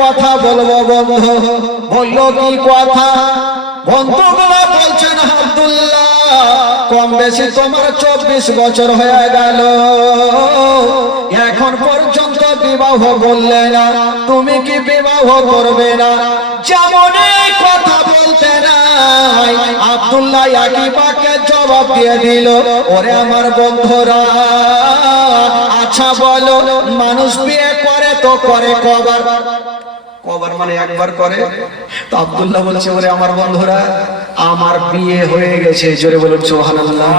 কথা বলবো বন্ধু। বললো কি কথা? বন্ধুগুলো বলছেন আব্দুল্লাহ কম বেশি তোমার 24 বছর হয়ে গেল, এখন পর্যন্ত বিবাহ বললে না, তুমি কি বিবাহ করবে না? যেমন এই কথা বলতে নাই আব্দুল্লাহ একই বাক্যে জবাব দিয়ে দিল, ওরে আমার বন্ধুরা, আচ্ছা বলো মানুষ বিয়ে করে তো করে কবার? কবার মানে একবার করে। তো আব্দুল্লাহ বলছে, ওরে আমার বন্ধুরা, আমার বিয়ে হয়ে গেছে। জোরে বলুন সুবহানাল্লাহ।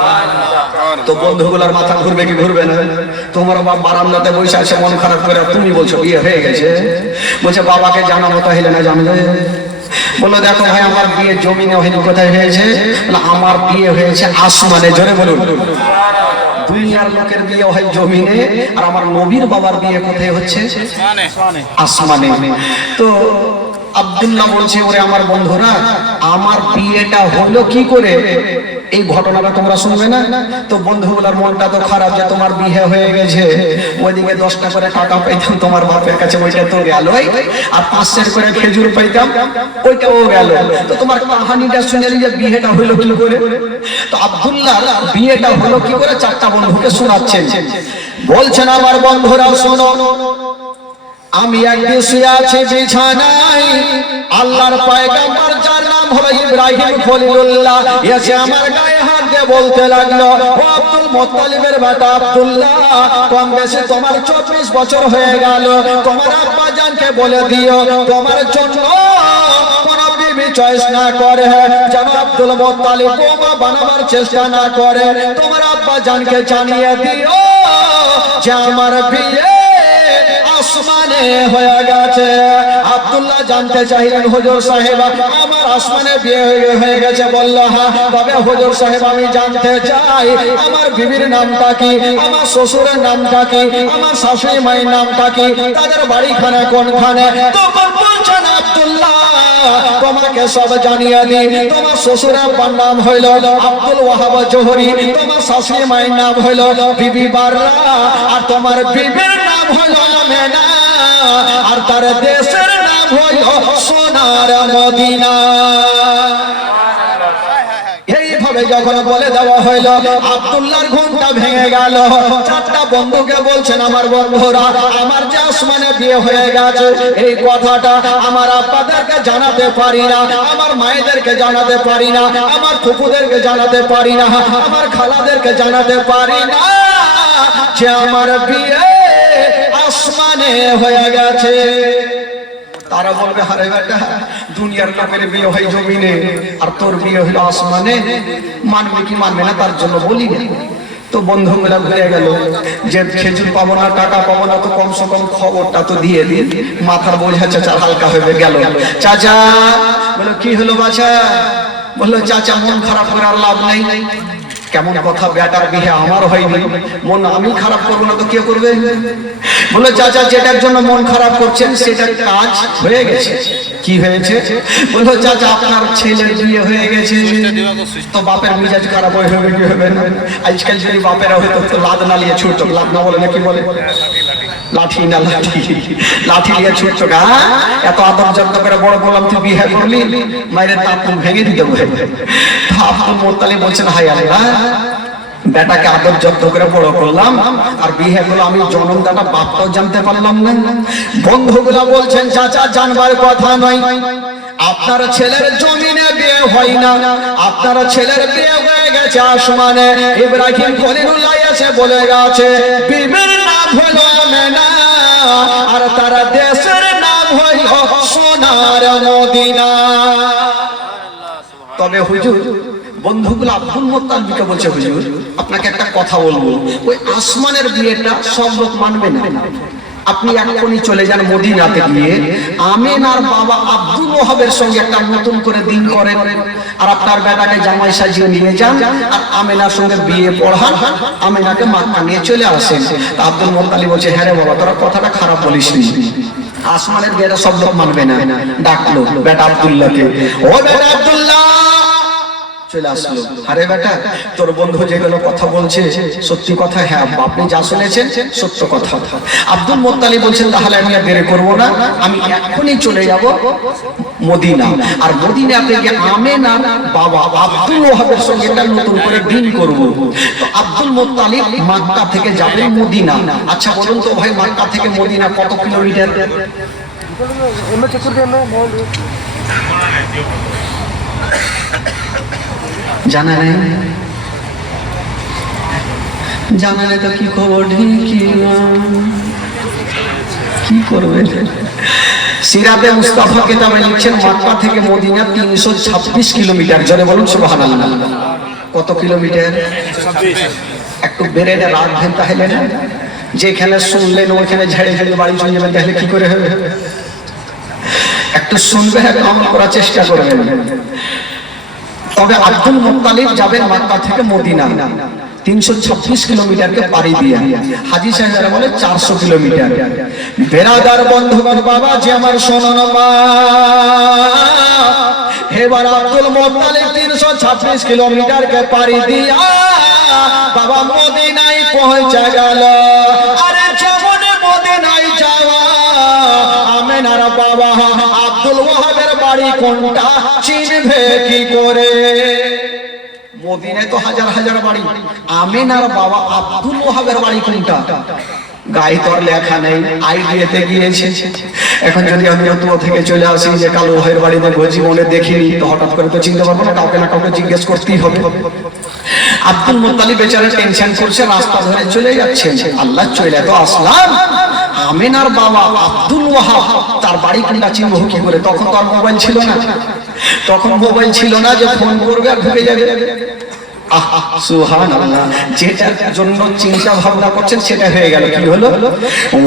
তো বন্ধুগুলার মাথা ঘুরবে কি ঘুরবে না? তোমার বাবা বারান্দাতে বসে আছে মন খারাপ করে, তুমি বলছো বিয়ে হয়ে গেছে। বলছে বাবাকে জানাবো, তাহলে না জানবে। বললো দেখো ভাই, আমার বিয়ে জমিনে হয়নি, কোথায় হয়েছে? আমার বিয়ে হয়েছে আসমানে। জোরে বলুন। দুনিয়ার লোকের বিয়ে হয় জমিনে, আর আমার নবীর বাবার বিয়ে কোথায় হচ্ছে? আসমানে। তো আব্দুল্লাহ বলছে, ওরে আমার বন্ধুরা, আমার বিয়েটা হলো কি করে? এই ঘটনাটা তোমরা শুনবে না? তো বন্ধুগুলার মনটা তো খারাপ যে তোমার বিয়ে হয়ে গেছে, ওইদিকে 10টা করে টাকা পাইতাম তোমার বাপের কাছে, ওইটা তো গেলই, আর 500 করে খেজুর পাইতাম, ওইটাও গেল। তো তোমার কাহানিটা শুনে যে বিয়েটা হলো কি করে? তো আব্দুল্লাহ বিয়েটা হলো কি করে 4টা বন্ধুকে শোনাচ্ছেন। বলছেন, আমার বন্ধুরা শোনো, আমি একদিন শুয়ে আছি বিছানায়, আল্লাহর পয়গম্বর যার নাম হলো ইব্রাহিম খলিলুল্লাহ এসে আমার গায়ে হাত দিয়ে বলতে লাগলো, ও আব্দুল মুত্তালিবের বেটা আব্দুল্লাহ, কম বেশি তোমার 24 বছর হয়ে গেল, তোমার আব্বা জানকে বলে দিও তোমার জন্য কোন বিবি চয়েস না করে, যেন আব্দুল মুত্তালিব বোমা বানাবার চেষ্টা না করে। তোমার আব্বা জানকে জানিয়ে দিও যে আমার বিয়ে আসমানে হয়ে গেছে। আব্দুল্লাহ জানতে চাইলেন, হুজুর সাহেব আমার আসমানে বিয়ে হয়ে গেছে? বলল হ্যাঁ। তবে হুজুর সাহেব আমি জানতে চাই আমার বিবির নামটা কি, আমার শ্বশুরের নামটা কি, আমার শাশুড়ি মায়ের নামটা কি, তাদের বাড়িখানে কোনখানে? তখন বলছেন আব্দুল্লাহ তোমাকে সব জানিয়ে দিই, তোমার শ্বশুর আব্বার নাম হইল আব্দুল ওয়াহাব জোহরি, তোমার শাশুড়ি মায়ের নাম হইল বিবি বাররা, আর তোমার বিবির নাম হইল আমেনা, আর তার দেশের নাম হইল সোনার মদিনা। এইভাবে যখন বলে দেওয়া হইল, আব্দুল্লাহর ঘুমটা ভেঙে গেল। 4টা বন্ধুকে বলছেন, আমার বন্ধুরা, আমার যে আসমানে বিয়ে হয়ে গেছে এই কথাটা আমার আব্বাদেরকে জানাতে পারি না, আমার মায়েদেরকে জানাতে পারি না, আমার ফুফুদেরকে জানাতে পারি না, আমার খালাদেরকে জানাতে পারি না যে আমার বিয়ে আসমানে হয়ে গেছে। তারা বলবে, আরে বেটা, দুনিয়ার লোকের বিয়ে হয় জমিনে, আর তোর বিয়ে হলো আসমানে, মানবে কি মানবে না তার জন্য বলি না। তো বন্ধুগুলা ঘুরে গেল যে খেজুর পাবো না, টাকা পাবো না, তো কমসে কম খবরটা তো দিয়ে দিন, মাথার বোঝা চাচা হালকা হয়ে গেল। চাচা বলো, কি হলো বাছা? বললো, চাচা মন খারাপ করে আর লাভ নাই। কেমন কথা, বেটার বিয়ে আমার হয়নি, মন আমি খারাপ করবো না তো কে করবে? বলে, চাচা যেটার জন্য মন খারাপ করছেন সেটার কাজ হয়ে গেছে। কি হয়েছে? বললো, চাচা আপনার ছেলের বিয়ে হয়ে গেছে, তো বাপের মিজাজ খারাপ হয়ে হবে কি হবে না? আজকাল যদি বাপেরা হয়তো তো লাদ না নিয়ে ছুটতো, লাদ না বলে না কি বলে, লাঠি না লাঠি, লাঠি নিয়ে ছুটতো গা। এত আদর যত্ন করে বড় বললাম, তুই বিয়ে করলি, মায়ের দাঁত ভেঙে দিতে হবে। তো আব্দুল মুত্তালিব বলছেন, হায় আল্লাহ, বেটাকে আদর যত্ন করে বড় করলাম, আর বিয়ে হলো, আমি জন্মদাতা বাপটাও জানতে পারলাম না। বন্ধুগুলা বলছেন, চাচা জানবার কথা নয়, আপনার ছেলের জমিনে বিয়ে হয় না, আপনার ছেলের বিয়ে হয়ে গেছে আসমানে। ইব্রাহিম খলিলুল্লাহ এসে বলে গেছে বিবির নাম হলো আমেনা, আর তার দেশের নাম হইল সোনার মদিনা। তবে হুজুর, বন্ধুগুলো আব্দুল মুত্তালিবকে বলছে, হুজুর আপনাকে একটা কথা বলবো, ওই আসমানের বিয়েটা সব লোক মানবে না, আপনি এখনই চলে যান মদিনাতে গিয়ে আমেনার বাবা আব্দুল ওয়াহাবের সঙ্গে একটা নতুন করে দিন করেন, আর আপনার বেটাকে জামাই সাজিয়ে নিয়ে যান, আর আমেনার সঙ্গে বিয়ে পড়ান, আমেনাকে মক্কা নিয়ে চলে আসেন। আব্দুল মুত্তালিব বলছে, হ্যাঁ রে বাবা, তোরা কথাটা খারাপ বলিসনি, আসমানের বিয়েটা সব লোক মানবে না। ডাকলো বেটা আব্দুল্লাহকে, ও বেটা আব্দুল্লাহ, চলে আসলো। আরে বেটা, তোর বন্ধু যেগুলো কথা বলছে সত্যি কথা? হ্যাঁ, আপনি যা শুনেছেন সত্য কথা। আব্দুল মুত্তালিব বলছেন তাহলে আমি আর দেরি করবো না, আমি এখনই চলে যাব মদিনা। আর মদিনাতে গিয়ে আমেনার বাবা আব্দুল ওয়াহাবের সঙ্গে একটা নতুন করে দিন করব। তো আব্দুল মুত্তালিব মক্কা থেকে যাবে মদিনা। আচ্ছা বলুন তো ভাই, মক্কা থেকে মদিনা কত কিলোমিটার? জানা নেই? জানা নেই তো কি খবর? কি করবে? সিরাতে মুস্তাফা কিতাবে লিখছেন মক্কা থেকে মদিনা 326 কিলোমিটার। জোরে বলুন সুবহানাল্লাহ। কত কিলোমিটার? একটু বেড়ে রাখবেন তাহলে না, যেখানে শুনলেন ওইখানে ঝেড়ে ঝেড়ে বাড়ি চলে যাবেন, তাহলে কি করে হবে? একটু শুনবে, কাম করার চেষ্টা করবেন। তবে আব্দুল মুত্তালিব যাবেন মক্কা থেকে মদিনা 326 কিলোমিটারকে পাড়ি দিয়ে। হাজী সাহেবরা বলে 400 কিলোমিটার। বেরাদার বন্ধুগণ, বাবা যে আমার শোনো মা, এবার আব্দুল মুত্তালিব 326 কিলোমিটারকে পাড়ি দিয়া বাবা মদিনায় পৌঁছে গেল। আরে যেমন মদিনায় যাওয়া, আমেনার বাবা আব্দুল ওয়াহাবের বাড়ি কোনটা চিনবে কি করে? মদিনায় তো হাজার হাজার বাড়ি, আমেনার বাবা আব্দুল ওয়াহাবের বাড়ি কোনটা? গায়ে তোর লেখা নেই, আইডিয়াতে গিয়েছে। এখন যদি আমি অতুয়া থেকে চলে আসি যে কালো ভাইয়ের বাড়িতে জীবনে দেখিনি, তো হঠাৎ করে তো চিনতে পারবো না, কাউকে না কাউকে জিজ্ঞেস করতেই হবে। আব্দুল মুত্তালিব বেচারা টেনশন করছে, রাস্তা ধরে চলে যাচ্ছে। আল্লাহ চলে তো আসলাম, আমেনার বাবা আব্দুল ওয়াহাব তার বাড়ি কোনটা চিনবো কি করে? তখন তো আর মোবাইল ছিল না, তখন মোবাইল ছিল না যে ফোন করবে আর ঢুকে যাবে। সুবহানাল্লাহ, যেটার জন্য চিন্তা ভাবনা করছেন সেটা হয়ে গেল। কি হলো?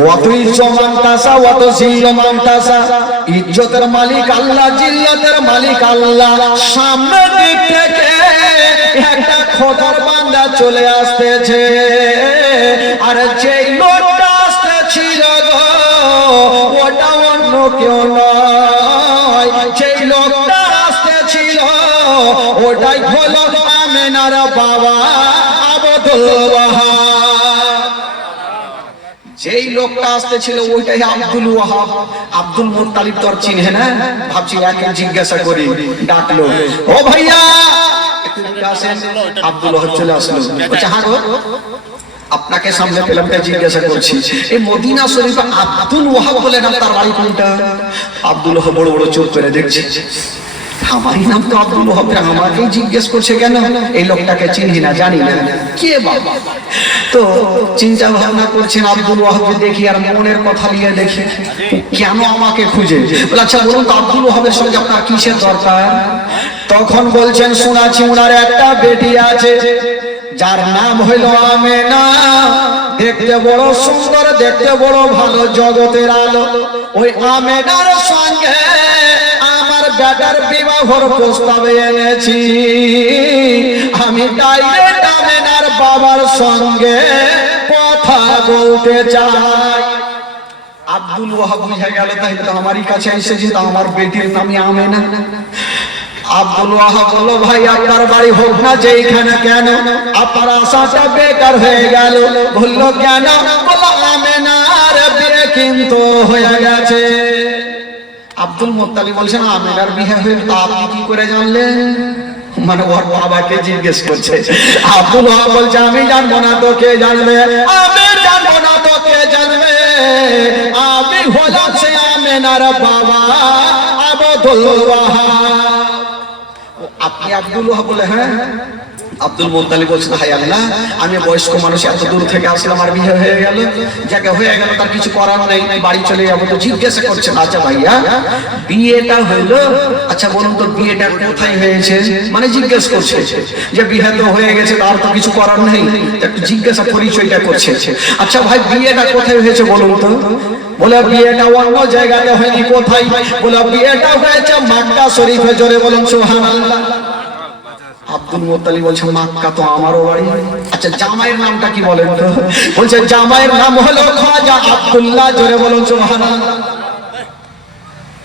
ওয়াতুই জমান্তাসা ওয়াতু জিয়মান্তাসা, ইজ্জতের মালিক আল্লাহ, জিল্লাতের মালিক আল্লাহ। সামনের দিক থেকে একটা খোদার বান্দা চলে আসতেছে, আর যেই লোকটা আসতেছিল গো ওটা অন্য কেউ নয়, যেই লোকটা আসতেছিল ওটাই হলো আমেনার বাবা আব্দুল ওয়াহাব। যেই লোকটা আসতেছিল ওইটাই আব্দুল ওয়াহাব। আব্দুল মুত্তালিব তোর চিনহে না? ভাবছি একে জিজ্ঞাসা করি, ডাকলো, ও ভাইয়া আব্দুল ওয়াহাব চলে আসলো। বলছে হ্যাঁ গো, আপনাকে সামনে পেলাম তাই জিজ্ঞাসা করছি, এই মদিনা শরীফে আব্দুল ওয়াহাব বলে না, তার বাড়ি কোনটা? আব্দুল ওয়াহাব বড় বড় চোখ করে দেখছে, আমারই নাম তো আব্দুল ওয়াহাব, আমাকেই জিজ্ঞেস করছে কেন? এই লোকটাকে চিনি না, জানি না কে বাবা। তো চিন্তা ভাবনা করছেন আব্দুল ওয়াহাব দেখি আর মনের কথা নিয়ে দেখি, কেন আমাকে খুঁজে? বলে আচ্ছা বলুন তো আব্দুল ওয়াহাবের সঙ্গে আপনার কিসের দরকার? তখন বলছেন শোনাচ্ছি ওনার একটা বেটি আছে যার নাম হইল আমেনা, দেখতে বড় সুন্দর, দেখতে বড় ভালো, জগতের আলো। ওই আমেনার সঙ্গে আমার বেটার বিবাহর প্রস্তাবে এনেছি, আমি ডাইরেক্ট আমেনার বাবার সঙ্গে কথা বলতে চাই। আব্দুল ওয়াহাব বুঝে গেল তাই তো আমারই কাছে এসেছে, তো আমার বেটির নামই আমেনা। আব্দুল ওয়াহাব বলল ভাই আপনার বাড়ি হোক না যেখানে, কেন আপনার আশাটা বেকার হয়ে গেল? বললো কেন? বললো আমেনার বিয়ে কিন্তু হয়ে গেছে। আব্দুল মুত্তালিব বলছেন আমেনার বিয়ে হয়ে, তা আপনি কি করে জানলেন? মানে ওর বাবাকে জিজ্ঞেস করছে। আব্দুল ওয়াহাব বলছে আমি জানবো না তো কে জানবে? আমি জানবো না তো কে জানবে? আমি হলাম সে আমেনার বাবা আব্দুল ওয়াহাব। আপনি আব্দুল ওয়াহাব? বলে হ্যাঁ। আব্দুল মুত্তালিব বলছেন হায় আল্লাহ, আমি বয়স্ক মানুষ, এত দূর থেকে আসলাম আর বিয়ে হয়ে গেল, যাকে হয়ে গেল তার কিছু করার নেই, বাড়ি চলে যাবো। তো জিজ্ঞাসা করছেন আচ্ছা ভাইয়া বিয়েটা হইলো, আচ্ছা বলুন তো বিয়েটা কোথায় হয়েছে? মানে জিজ্ঞেস করছে যে বিয়ে তো হয়ে গেছে, তার তো কিছু করার নেই, একটু জিজ্ঞাসা পরিচয়টা করছে। আচ্ছা ভাই বিয়েটা কোথায় হয়েছে বলুন তো? বলে বিয়েটা অন্য জায়গাতে হয়নি। কোথায়? বলে বিয়েটা হয়েছে মক্কা শরীফে। জোরে বলুন সুবহানাল্লাহ। আব্দুল মুত্তালিব বলছে মক্কা তো আমারও বাড়ি। আচ্ছা জামাইয়ের নামটা কি বলেন তো? বলছে জামাইয়ের নাম হলো খাজা আব্দুল্লাহ। জোরে বলুন সুবহানাল্লাহ।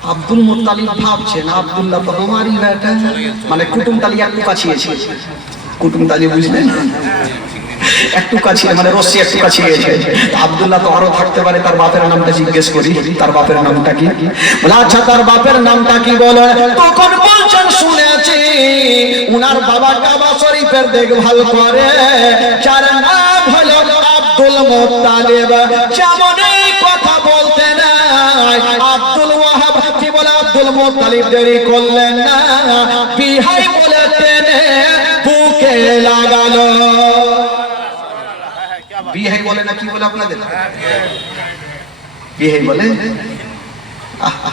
আব্দুল মুত্তালিব ভাবছেন আব্দুল্লাহ তো আমারই বেটা, মানে কুটুম তালি একটু কাছিয়েছে, কুটুম তালি বুঝলেন, একটু কাছিয়ে মানে রশ্মি একটু কাছিয়েছে। আব্দুল্লাহ তো আরো থাকতে পারে, তার বাপের নামটা জিজ্ঞেস করি, তার বাপের নামটা কি? বলে আচ্ছা তার বাপের নামটা কি বলো? তখন বলছেন শুনেছি উনার বাবা কাবা শরীফের দেখভাল করে, যার নাম হলো আব্দুল মুত্তালিব। যেমনই কথা বলতে নাই আব্দুল ওয়াহাব কি বলে আব্দুল মুত্তালিব দেরি করলেন না, বিহাই বলে টেনে বুকে লাগালো। বিহাই বলে না কি বলে আপনাদের? বিহাই বলে?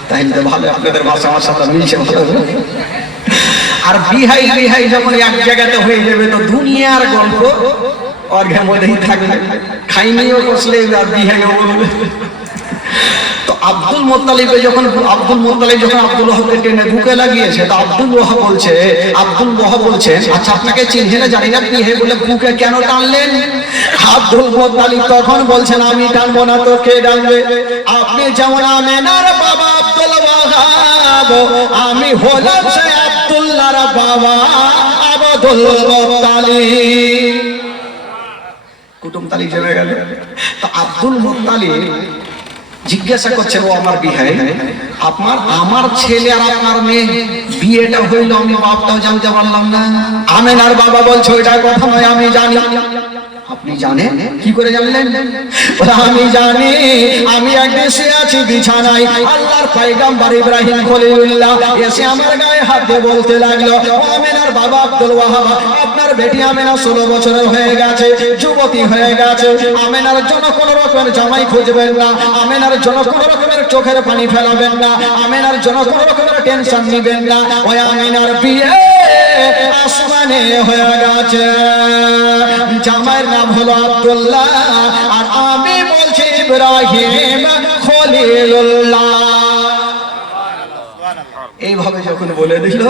তাহলে তো ভালো, আপনাদের ভাষা আমার সাথে মিলছে। আর বিহাই বিহাই যখন এক জায়গাতে হয়ে যাবে তো দুনিয়ার গল্প অর্ঘের মধ্যেই থাকবে, খাইনিও বসলে আর বিহাইও বলবে। তো আব্দুল মুত্তালিব যখন আব্দুল ওয়াহাবকে টেনে বুকে লাগিয়েছে, তো আব্দুল ওয়াহাব বলছেন আচ্ছা আপনাকে চিনছে না জানি না, আপনি হে বলে বুকে কেন টানলেন? আব্দুল মুত্তালিব তখন বলছেন আমি টানবো না তো কে টানবে? আপনি যেমন আমেনার বাবা আব্দুল ওয়াহাব, আমি হলাম সে আব্দুল্লাহর বাবা আব্দুল মুত্তালিব। কুটুম তালি জমে গেল। তো আব্দুল মুত্তালিব জিজ্ঞাসা করছেন ও আমার বিহাই, আমার ছেলে আর আপনার মেয়ে বিয়েটা হইল, আমি বাপটাও জানতে পারলাম না। আমেনার বাবা বলছে ওইটা কথা নয়, আমি জানি। আপনি জানেন? কি করে জানলেন? আমি জানি, আমি একদিন শুয়ে আছি বিছানায়, আল্লাহর পয়গম্বর ইব্রাহিম খলিলুল্লাহ এসে আমার গায়ে হাত দিয়ে বলতে লাগলো আমেনার বাবা আব্দুল ওয়াহাব, আপনার বেটি আমেনা 16 বছরের হয়ে গেছে, যুবতী হয়ে গেছে, আমেনার জন্য কোন রকমের জামাই খুঁজবেন না, আমেনার জন্য কোন রকমের চোখের পানি ফেলাবেন না, আমেনার জন্য কোন রকমের টেনশন নিবেন না, ওই আমেনার বিয়ে আসমানে হয়ে গেছে, জামাইয়ের নাম হলো আব্দুল্লাহ, আর আমি বলছি ইব্রাহিম খলিলুল্লাহ। এইভাবে যখন বলে দিল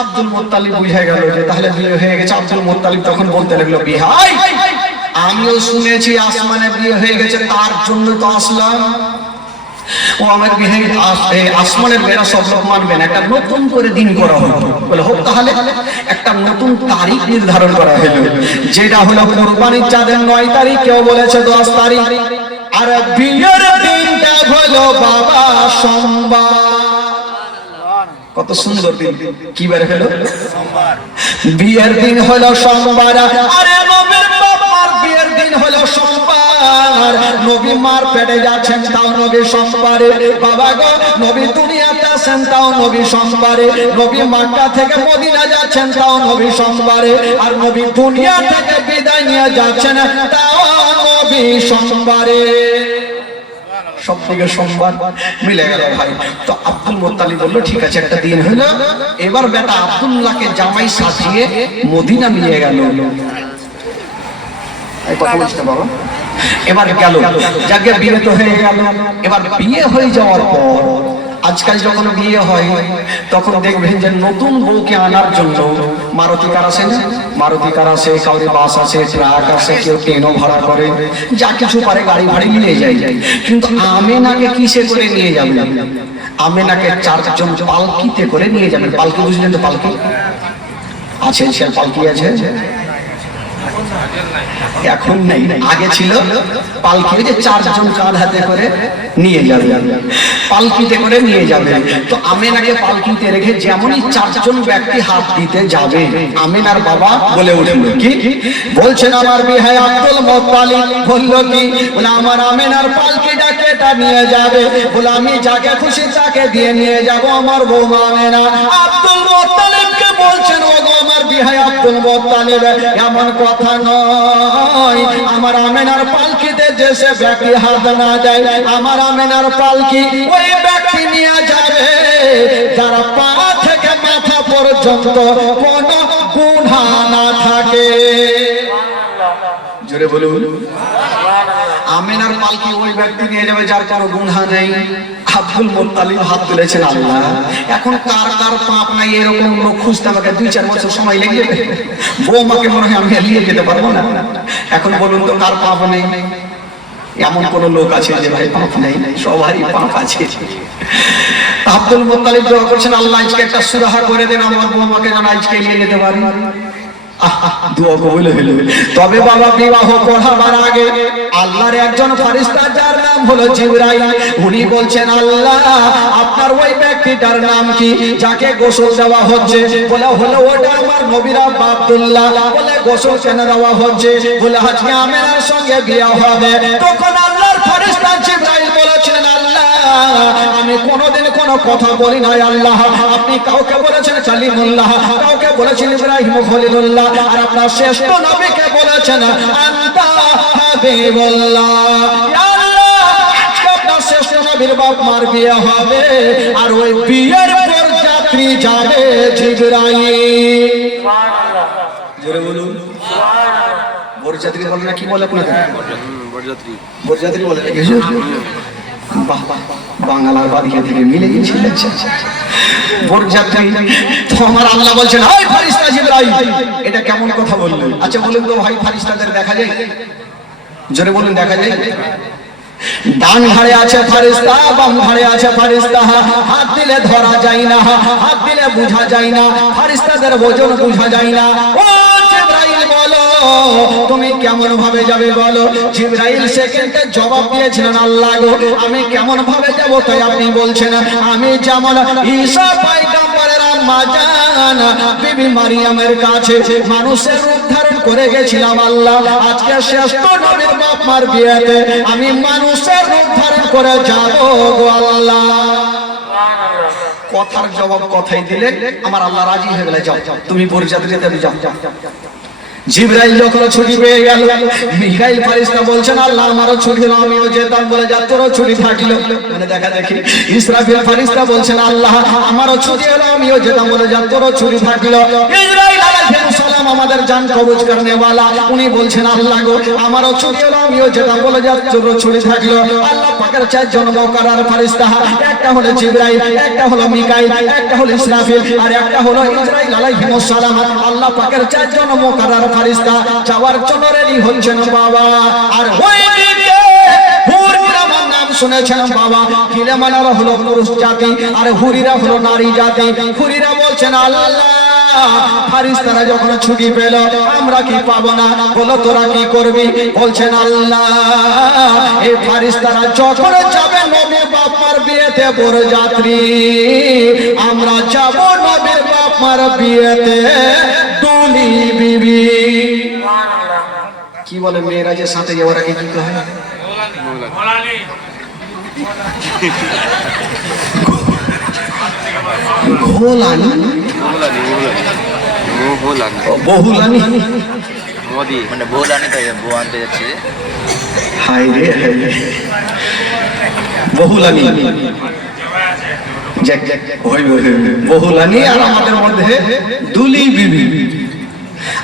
আব্দুল মুত্তালিব বুঝে গেল যে তাহলে বিয়ে হয়ে গেছে। আব্দুল মুত্তালিব তখন বলতে লাগলো বিহাই আমিও শুনেছি আসমানে বিয়ে হয়ে গেছে, তার জন্য তো আসলাম। ও আমার বিহাই আসমানের বেড়া সব লোক মানবেন, একটা নতুন করে দিন করা হলো। বলে হোক তাহলে একটা নতুন তারিখ নির্ধারণ করা হলো, যেটা হলো কুরবানির চাঁদের 9 তারিখ, কেউ বলেছে 10 তারিখ, আর বিয়ের দিনটা হলো বাবা সোমবার। কত সুন্দর দিন, কি বার হলো? সোমবার। বিয়ের দিন হলো সোমবার, আরে নবীর বাবার বিয়ের দিন হলো সোমবার, নবী মার পেটে যাচ্ছেন তাও নবী সোমবারে, বাবা গো নবী দুনিয়াতে আসেন তাও নবী সোমবারে, নবী মক্কা থেকে মদিনা যাচ্ছেন তাও নবী সোমবারে, আর নবী দুনিয়া থেকে বিদায় নিয়ে যাচ্ছেন তাও নবী সোমবারে। সব থেকে সোমবার মিলে গেল ভাই। তো আব্দুল মুত্তালিব বলল ঠিক আছে একটা দিন হলো, এবার বেটা আব্দুল্লাহকে জামাই সাজিয়ে মদিনা নিয়ে গেল। এই কথা বলছ না বাবা? এবার গেল, যাকে বিয়ে তো হয়ে গেল। এবার বিয়ে হয়ে যাওয়ার পর আজকাল যখন বিয়ে হয় তখন দেখবেন যে নতুন বউকে আনার জন্য মারুতি কার আসে না, মারুতি কার আসে, কাউরে বাস আসে, ট্রাক আসে, কেউ ট্রেনও ভাড়া করে, যা কিছু পারে গাড়ি ভাড়ি নিয়ে যায়। কিন্তু আমেনাকে কিসে করে নিয়ে যাবে? আমেনাকে 4 জন পালকিতে করে নিয়ে যাবেন। পালকি বুঝলেন তো? পালকি আছে, সে পালকি আছে, এখন নেই, আগে ছিল পালকি, যে 4 জন কাঁধ হাতে করে নিয়ে যাবে, পালকিতে করে নিয়ে যাবে। তো আমেনাকে পালকিতে রেখে যেমনই 4 জন ব্যক্তি হাত দিতে যাবে, আমেনার বাবা বলে উঠল কি বলছেন আমার বিহাই আব্দুল মুত্তালিব বলল কি, বলে আমার আমেনার পালকিটা কেটা নিয়ে যাবে, বলে আমি যাকে খুশি তাকে দিয়ে নিয়ে যাব আমার বৌমা আমেনা। আব্দুল মুত্তালিবকে বলছেন ও গো আমার বিহাই আব্দুল মুত্তালিব, এমন কথা নয়, আমার আমেনার পালকিতে যে সে ব্যক্তি হাত না দেয়, আমার আমেনার পালকি ওই ব্যক্তি নিয়ে যাবে যারা পা থেকে মাথা পর্যন্ত কোনো গুনাহ না থাকে। জোরে বলুন। আমেনার পালকি ওই ব্যক্তি নিয়ে যাবে যার কোনো গুনাহ নেই। আব্দুল মুত্তালিব হাত তুলেছেন আল্লাহ, এখন কার কার পাপ নাই এরকম লোক খুঁজতে আমাকে 2-4 বছর সময় লেগে যাবে। বৌমাকে মনে হয় আমি নিয়ে যেতে পারবো না। এখন বলুন তো কার পাপ নেই? এমন কোন লোক আছে যে ভাই পাপ নেই? সবারই পাপ আছে। আব্দুল মুত্তালিব দোয়া করছেন, আল্লাহ আজকে একটা সুরাহা করে দেন, আমার বৌমাকে যেন আজকে নিয়ে যেতে পারি। দোয়া কবুল হলো। তবে বাবা বিবাহ করাবার আগে আল্লাহর একজন ফেরেশতা যার নাম হলো জিবরাইল, উনি বলছেন আল্লাহ আপনার ওই ব্যক্তিটার নাম কি যাকে গোসল দেওয়া হচ্ছে? বলে হলো ওটা আমার নবীর আব্বা আব্দুল্লাহ। বলে গোসল কেন দেওয়া হচ্ছে? বলে আজকে আমেনার সঙ্গে বিয়ে হবে। তখন আল্লাহর ফেরেশতা জিবরাইল বলেছিলেন আল্লাহ আমি কোনোদিন কোনো কথা বলি নাই আল্লাহ, আপনি কাউকে বলেছেন কালিমুল্লাহ, কাউকে বলেছেন ইব্রাহিম খলিলুল্লাহ, আর আপনার শ্রেষ্ঠ নবীকে বলেছেন আনতা হাবিবুল্লাহ। ইয়া আল্লাহ আজকে আপনার শ্রেষ্ঠ নবীর বাপ মার বিয়ে হবে, আর ওই বিয়ের বরযাত্রী যাবে জিবরাইল। সুবহানাল্লাহ, জোরে বলুন সুবহানাল্লাহ। বরযাত্রী বলে না কি বলে আপনাদের? বরযাত্রী, বরযাত্রী বলে নাকি? বাহ বাহ, বাংলার বাড়িয়ে থেকে মিলে গেছিল। বরযাত্রী তো আমার আল্লাহ বলছেন হাই ফেরেশতা জিবরাইল, এটা কেমন কথা বললেন? আচ্ছা বলুন তো ভাই, ফেরেশতাদের দেখা যায়? জোরে বলুন, দেখা যায়? ডান ঘাড়ে আছে ফেরেশতা, বাম ঘাড়ে আছে ফেরেশতা, হাত দিলে ধরা যায় না, হাত দিলে বোঝা যায় না, ফেরেশতাদের ওজন বোঝা যায় না। ও জিবরাইল বলো তুমি কেমন ভাবে যাবে বলো? জিবরাইল সেকেন্ডে জবাব দিয়েছিলেন আল্লাহ গো আমি কেমন ভাবে যাব? তাই আপনি বলছেন আমি যেমন ঈসা পয়গম্বরের আম্মা জান বিবি মারিয়ামের কাছে মানুষের রূপ ধারণ করে গেছিলাম আল্লাহ, আজকে শ্রেষ্ঠ নবীর বাপ মার বিয়েতে আমি মানুষের রূপ ধারণ করে যাব গো আল্লাহ। কথার জবাব কথাই দিলে আমার আল্লাহ রাজি হয়ে গেলে যাও তুমি বরযাত্রীতে যাও। জিবরাইল যখন ছুটি পেয়ে গেল, মিকাইল ফেরেশতা বলছেন আল্লাহ আমারও ছুটি হলো আমিও যেতাম। বলে যা তোরও ছুটি থাকলো, মানে দেখা দেখি। ইসরাফিল ফেরেশতা বলছেন আল্লাহ আমারও ছুটি হলো আমিও যেতাম। বলে যা তোরও ছুটি থাকলো। ইসরাইল আলাইহিস সালাম আমাদের জান কবজ করনে वाला, উনি বলছেন আল্লাহ গো আমারও ছুটি হলো আমিও যেতাম। বলে যা তোরও ছুটি থাকলো। আল্লাহ পাকের চারজন মুকাররম ফেরেশতা, একটা হলো জিবরাইল, একটা হলো মিকাইল, একটা হলো ইসরাফিল, আর একটা হলো ইসরাইল আলাইহিস সালাম। আল্লাহ পাকের চারজন মুকাররম ফেরেশতা যাওয়ার জন্য রেডি হচ্ছেন বাবা। আর ওইদিকে হুররা নাম শুনেছেন বাবা, কিলেমানারা হলো পুরুষ জাতি আর হুরিরা হলো নারী জাতি। হুরিরা বলছেন আল্লাহ ফেরেশতারা যখন ছুটি পেল আমরা কি পাবো না? বলো তোরা কি করবি? বলছেন আল্লাহ এই ফেরেশতারা যখন যাবে নবীর বাপ মার বিয়েতে বরযাত্রী, আমরা যাব নবীর বাপ মার বিয়েতে দুলি বিবি। কি বলে মেয়েরা যে সাথে ওরা কি কি হয়? ঘোলানি, বহুলানি, মোদি মানে বহুলানি তাই বউ আনতে যাচ্ছে। হাই রে হাই রে, বহুলানি বহুলানি আর আমাদের মধ্যে দুলি বিবি।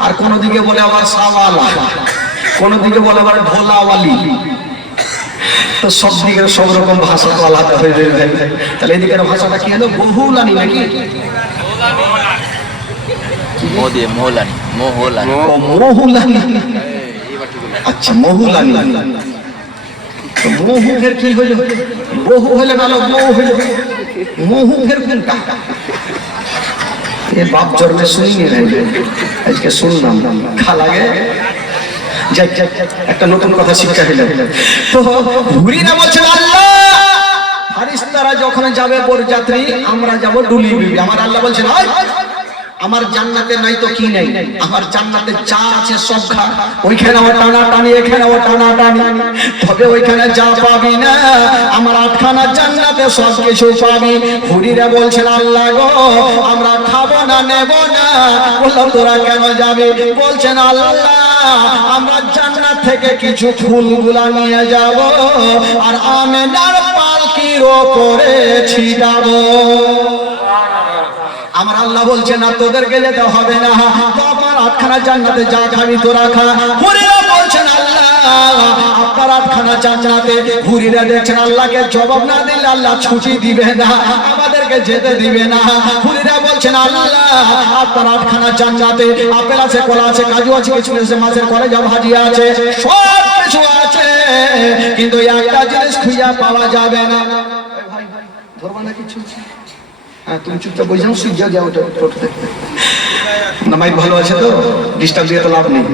আর কোন দিকে বলে আবার সাওয়ালা, কোন দিকে বলে আবার ঢোলাওয়ালি। তো সব দিকের সব রকম ভাষা তো আলাদা হয়ে যাবে। তাহলে এদিকের ভাষাটা কি হলো? বহুলানি নাকি মোহলানি? মোহুলানি, আচ্ছা মোহুলানি। মহু ফের কি হইল? বহু হলে ভালো, মহু হইল মহু ফের কোনটা? এ বাপ জন্মে শুনিনি আজকে শুনলাম, খা লাগে। একটা নতুন কথা শিক্ষা হইল। তো হুরিরা বলছেন আল্লাহ ফেরেশতারা যখন যাবে বরযাত্রী আমরা যাব দুলি বিবি। আমার আল্লাহ বলছেন আমার জান্নাতে নাই তো কি নাই, আমার জান্নাতে যা আছে সব খা। ওইখানে ও টানা টানি, এখানে ও টানা টানি, তবে ওইখানে যা পাবি না আমার আটখানা জান্নাতে সব কিছু পাবি। হুরিরা বলছেন আল্লাহ গো আমরা খাবো না নেব না। বললো তোরা কেন যাবে? বলছেন আল্লাহ আমরা জান্নাত থেকে কিছু ফুলগুলা নিয়ে যাব আর আমেনার পালকির উপরে ছিটাবো। আমার আল্লাহ বলছে না তোদেরকে যেতে হবে না, তোমার আটখানা জান্নাতে যা খাবি তোরা খা। হুরিরা বলছেন আল্লাহ আপনার আটখানা জান্নাতে। হুরিরা দেখছেন আল্লাহকে জবাব না দিলে আল্লাহ ছুটি দিবে না, আমাদেরকে যেতে দিবে না। হুরিরা বলছেন আল্লাহ আপনার আটখানা জান্নাতে আপেল আছে, কলা আছে, কাজু আছে, কিশমিশ আছে, মাছের কলেজা ভাজি আছে, সব কিছু আছে, কিন্তু একটা জিনিস খুঁজে পাওয়া যাবে না। ধরবা না কিছু তুমি চুপচাপ বসে যাও, সূর্য যাও টোটোতে না। মাইক ভালো আছে তো, ডিস্টার্ব দিয়ে তো লাভ নেই,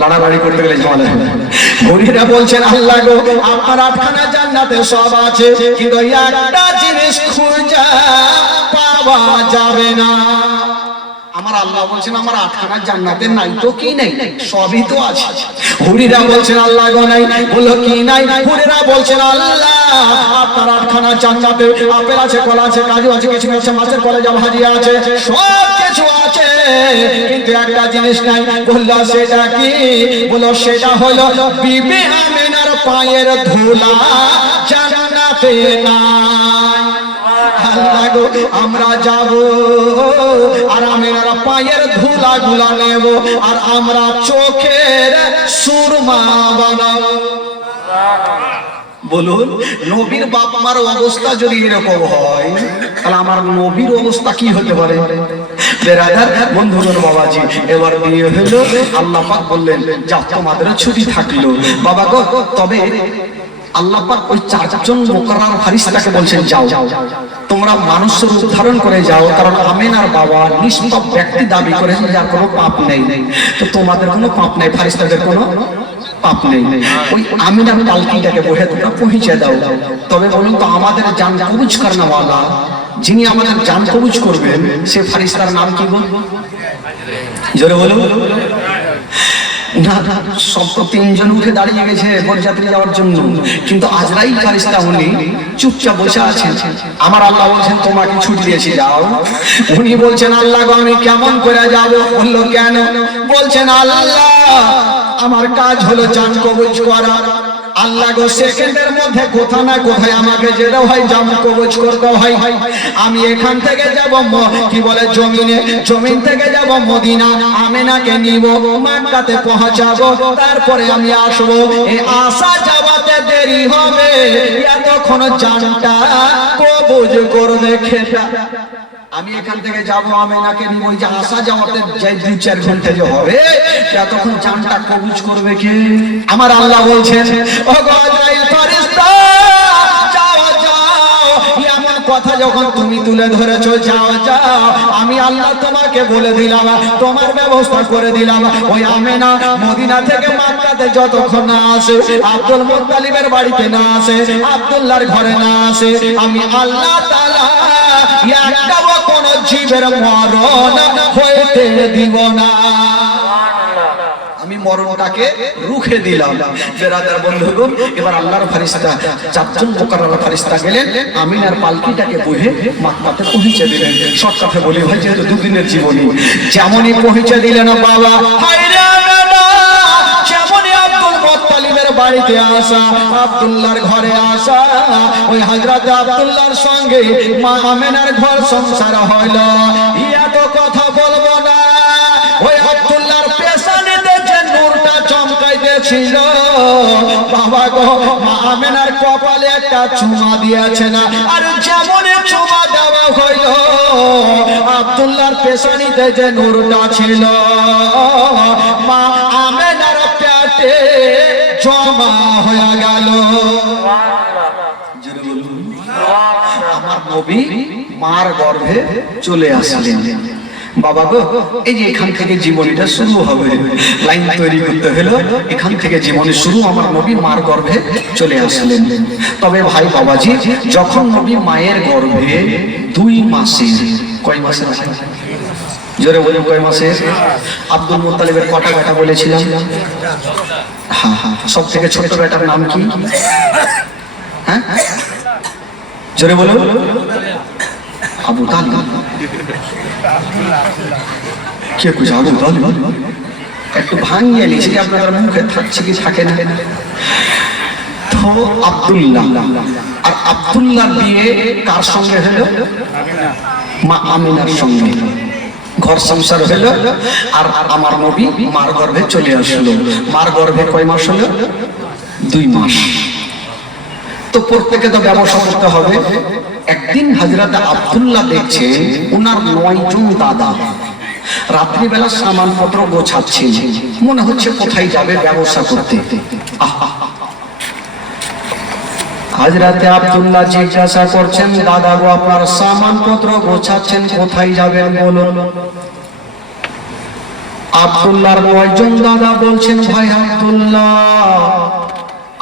লাড়ালাড়ি করতে গেলে ঝামেলা হবে। হরিরা বলছেন আল্লাহ গো আপনার 8খানা জান্নাতে সব আছে, কিন্তু একটা জিনিস খুঁজে পাওয়া যাবে না। আমার আল্লাহ বলছেন আমার 8খানা জান্নাতে নাই তো কি নেই, সবই তো আছে। হরিরা বলছেন আল্লাহ গো নাই, বলো কি নাই? হরিরা বলছেন আল্লাহ আপনার 8খানা জান্নাতে আপেল আছে, কলা আছে, কাজু আছে, কিছু আছে, মাছের কলেজা ভাজি আছে, সব কিছু আছে, কিন্তু একটা জিনিস নাই। বললো সেটা কি? বলো সেটা হলো বিবি আমিনার পায়ের ধুলা জান্নাতে নাই। আল্লাহ গো আমরা যাব আর আমিনার পায়ের ধুলা গুলা নেব আর আমরা চোখের সুরমা বানাবো। বলুন নবীর বাপ মার অবস্থা যদি এরকম হয়, তাহলে আমার নবীর অবস্থা কি হতে পারে? বন্ধুগণ বাবাজি, এবার বিয়ে হলো, আল্লাহ পাক বললেন যা তোমাদের ছুটি থাকলো বাবা গো। তবে আল্লাহ পাক ওই 4জন মুকাররার ফেরেশতাকে বলছেন যাও তোমরা মানুষের রূপ ধারণ করে যাও, কারণ আমিনার বাবা নিষ্পাপ ব্যক্তি দাবি করেন যার কোনো পাপ নেই। তো তোমাদের কোনো পাপ নেই, ফেরেশতাদের কোনো পাপ নেই। ওই আমিনার পালকিটাকে বহে তোমরা পৌঁছে দাও। তবে বলুন তো আমাদের জান কবুজ করনেওয়ালা, যিনি আমাদের জান কবুজ করবেন, সে ফেরেশতার নাম কি বল? জোরে বলুন না। সব তো 3জন উঠে দাঁড়িয়ে গেছে বরযাত্রী যাওয়ার জন্য, কিন্তু আজরাইল ফেরেশতা উনি চুপচাপ বসে আছেন। আমার আল্লাহ বলছেন তোমাকে ছুটি দিয়েছি যাও। উনি বলছেন আল্লাহ গো আমি কেমন করে যাব? বললো কেন? বলছেন আল্লাহ আমার কাজ হলো জান কবজ করা। আল্লাহ গো সেকেন্ডের মধ্যে কোথা না কোথায় আমাকে যেতে হয়, জান কবজ করতে হয়। আমি এখান থেকে যাব কি বলে জমিনে, জমিন থেকে যাব মদিনা, আমিনাকে নিব, মক্কাতে পৌঁছাবো, তারপরে আমি আসবো। এই আসা যাওয়াতে দেরি হবে, এতক্ষণ জানটা কবজ করবে খেটা। আমি এখান থেকে যাব আমিনাকে নিব, ওই যে আসা যাওয়াতে যাই 2-4 ঘন্টা যে হবে, তখন জানটা কবুজ করবে কে? আমার আল্লাহ বলছেন ও আজরাইল ফেরেশতা যাও যাও, এমন কথা যখন তুমি তুলে ধরেছো যাও যাও, আমি আল্লাহ তোমাকে বলে দিলাম, তোমার ব্যবস্থা করে দিলাম। ওই আমিনা মদিনা থেকে মক্কাতে যতক্ষণ না আসে, আব্দুল মুত্তালিবের বাড়িতে না আসে, আব্দুল্লাহর ঘরে না আসে, আমি আল্লাহ তাআলা একটাও কোন জীবের মরণ হইতে দিব না। আমি মরণটাকে রুখে দিলাম। বেরাদার বন্ধুগণ, এবার আল্লাহর ফেরেশতা 4জন মুকাররম ফেরেশতা গেলেন, আমিনার পালকিটাকে বহে মক্কাতে পৌঁছে দিলেন। শর্টকাটে বলি ভাই, যেহেতু 2 দিনের জীবনী, যেমনই পৌঁছে দিলেন বাবা, হায়রে আমিনা যেমনই আব্দুল মুত্তালিবের বাড়িতে আসা, আব্দুল্লাহর ঘরে আসা, ওই হযরত আব্দুল্লাহর সঙ্গে মা আমিনার ঘর সংসার হইল। ইয়া তো কথা বলবো না, ওই আব্দুল্লাহর পেছনেতে যে নূরটা চমকাইতেছিল বাবা গো, মা আমিনার কপালে একটা চুমা দিয়েছে না। আর যেমনই চুমা দেওয়া হইল, আব্দুল্লাহর পেছনেতে যে নূরটা ছিল মা আমিনার পেটে জমা হয়ে গেল। আমার নবী মার গর্ভে চলে আসলেন। বাবা গো, এই যে এখান থেকে জীবনীটা শুরু হবে, লাইন তৈরি করতে হলো, এখান থেকে জীবনী শুরু। আমার নবী মার গর্ভে চলে আসলেন। তবে ভাই বাবাজি, যখন নবী মায়ের গর্ভে 2 মাসের, কয় মাসের? জোরে বলুন কয় মাসের? আব্দুল মুত্তালিবের কটা বেটা বলেছিলাম? হ্যাঁ হ্যাঁ, সব থেকে ছোট বেটার নাম কি? হ্যাঁ জোরে বলুন। আবু তালিব। কে কুছ আবু তালিব? একটু ভাঙিয়ে নিয়েছি, আপনাদের মুখে থাকছে কি থাকে না? তো আব্দুল্লাহ, আর আব্দুল্লাহ বিয়ে কার সঙ্গে হলো? মা আমিনার সঙ্গে। ঘর সংসার হলো, আর আমার নবী মার গর্ভে চলে আসলো। মার গর্ভে কয় মাস হলো? 2 মাস। তো প্রত্যেকে তো ব্যবসা করতে হবে। একদিন হযরত আব্দুল্লাহ দেখছে ওনার 9 জন দাদা রাত্রিবেলা সামানপত্র গোছাচ্ছে, মনে হচ্ছে কোথায় যাবে ব্যবসা করতে। হযরতে আব্দুল্লাহ জিজ্ঞাসা করছেন, দাদা গো আপনার সামানপত্র গোছাচ্ছেন, কোথায় যাবেন বলুন। আব্দুল্লাহর নয়জন দাদা বলছেন, ভাই আব্দুল্লাহ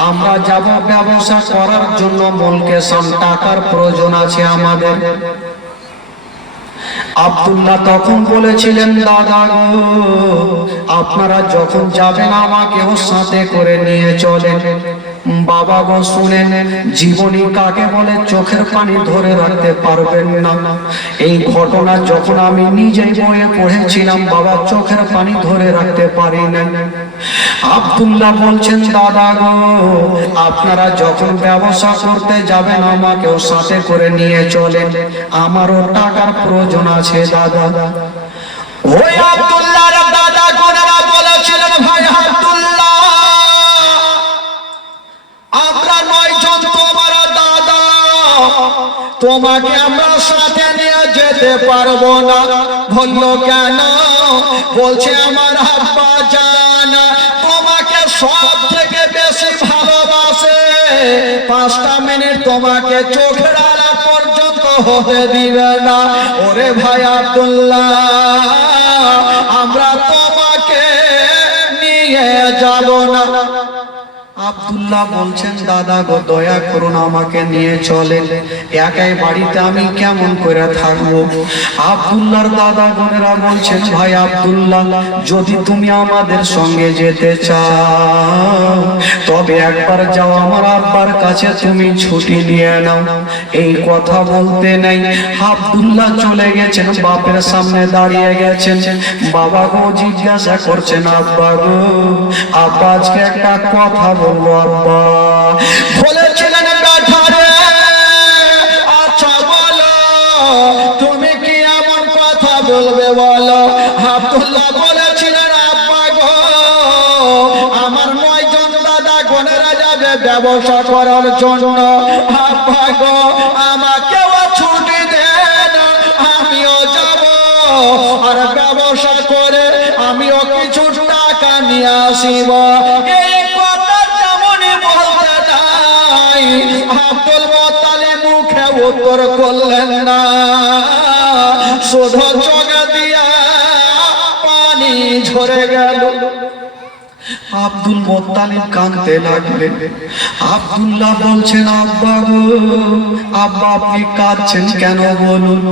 আমরা যাব ব্যবসা করার জন্য, মুলকে সাম টাকার প্রয়োজন আছে আমাদের। আব্দুল্লাহ তখন বলেছিলেন, দাদা গো আপনারা যখন যাবেন আমাকেও সাথে করে নিয়ে চলেন। বাবা গো শুনেন, জীবনী কাকে বলে চোখের পানি ধরে রাখতে পারবেন না। এই ঘটনা যখন আমি নিজেই বইয়ে পড়েছিলাম বাবা, চোখের পানি ধরে রাখতে পারি না। আব্দুল্লাহ বলছেন, দাদা গো আপনারা যখন ব্যবসা করতে যাবেন আমাকেও সাথে করে নিয়ে চলেন, আমারও টাকার প্রয়োজন আছে দাদা। ওই আব্দুল্লাহর দাদা গোনেরা বলেছিলেন, ভাই আব্দুল্লাহ আমরা নয়জন তোমার দাদা, তোমাকে আমরা সাথে নিয়ে যেতে পারবো না। বললো কেন? বলছে আমার আব্বা জান তোমাকে সব থেকে বেশি ভালোবাসে, 5টা মিনিট তোমাকে চোখের আড়া পর্যন্ত হতে দিবে না। ওরে ভাই আব্দুল্লাহ আমরা তোমাকে নিয়ে যাব না। আব্দুল্লাহ বলছেন, দাদা গো দয়া করুন আমাকে নিয়ে চলেন, একাই বাড়িতে আমি কেমন করে থাকবো। আব্দুল্লাহর দাদা বোনেরা বলছেন, ভাই আব্দুল্লাহ যদি তুমি আমাদের সঙ্গে যেতে চাও তবে একবার যাও আমার আব্বার কাছে তুমি ছুটি নিয়ে নাও। এই কথা বলতে নাই আব্দুল্লাহ চলে গেছেন, বাপের সামনে দাঁড়িয়ে গেছেন। বাবা গো জিজ্ঞাসা করছেন, আব্বা গো আব্বা আজকে একটা কথা বলবো আব্বা। বলেছিলেন, বেটা রে আচ্ছা বলো তুমি কি এমন কথা বলবে বলো। আব্দুল্লাহ বলেছিলেন, আব্বা গো আমার 9জন দাদা গোনেরা যাবে ব্যবসা করার জন্য, আব্বা গো আমাকেও ছুটি দেন, আমিও যাব আর ব্যবসা করে আমিও কিছু টাকা নিয়ে আসিব। আব্দুল মুত্তালিব মুখে উত্তর করলেন না, শুধু চোখ দিয়া পানি ঝরে গেল। আব্দুল মুত্তালিব কাঁদতে লাগলেন। আব্দুল্লাহ বলছেন, আব্বা গো আব্বা আপনি কাঁদছেন কেন বলুন।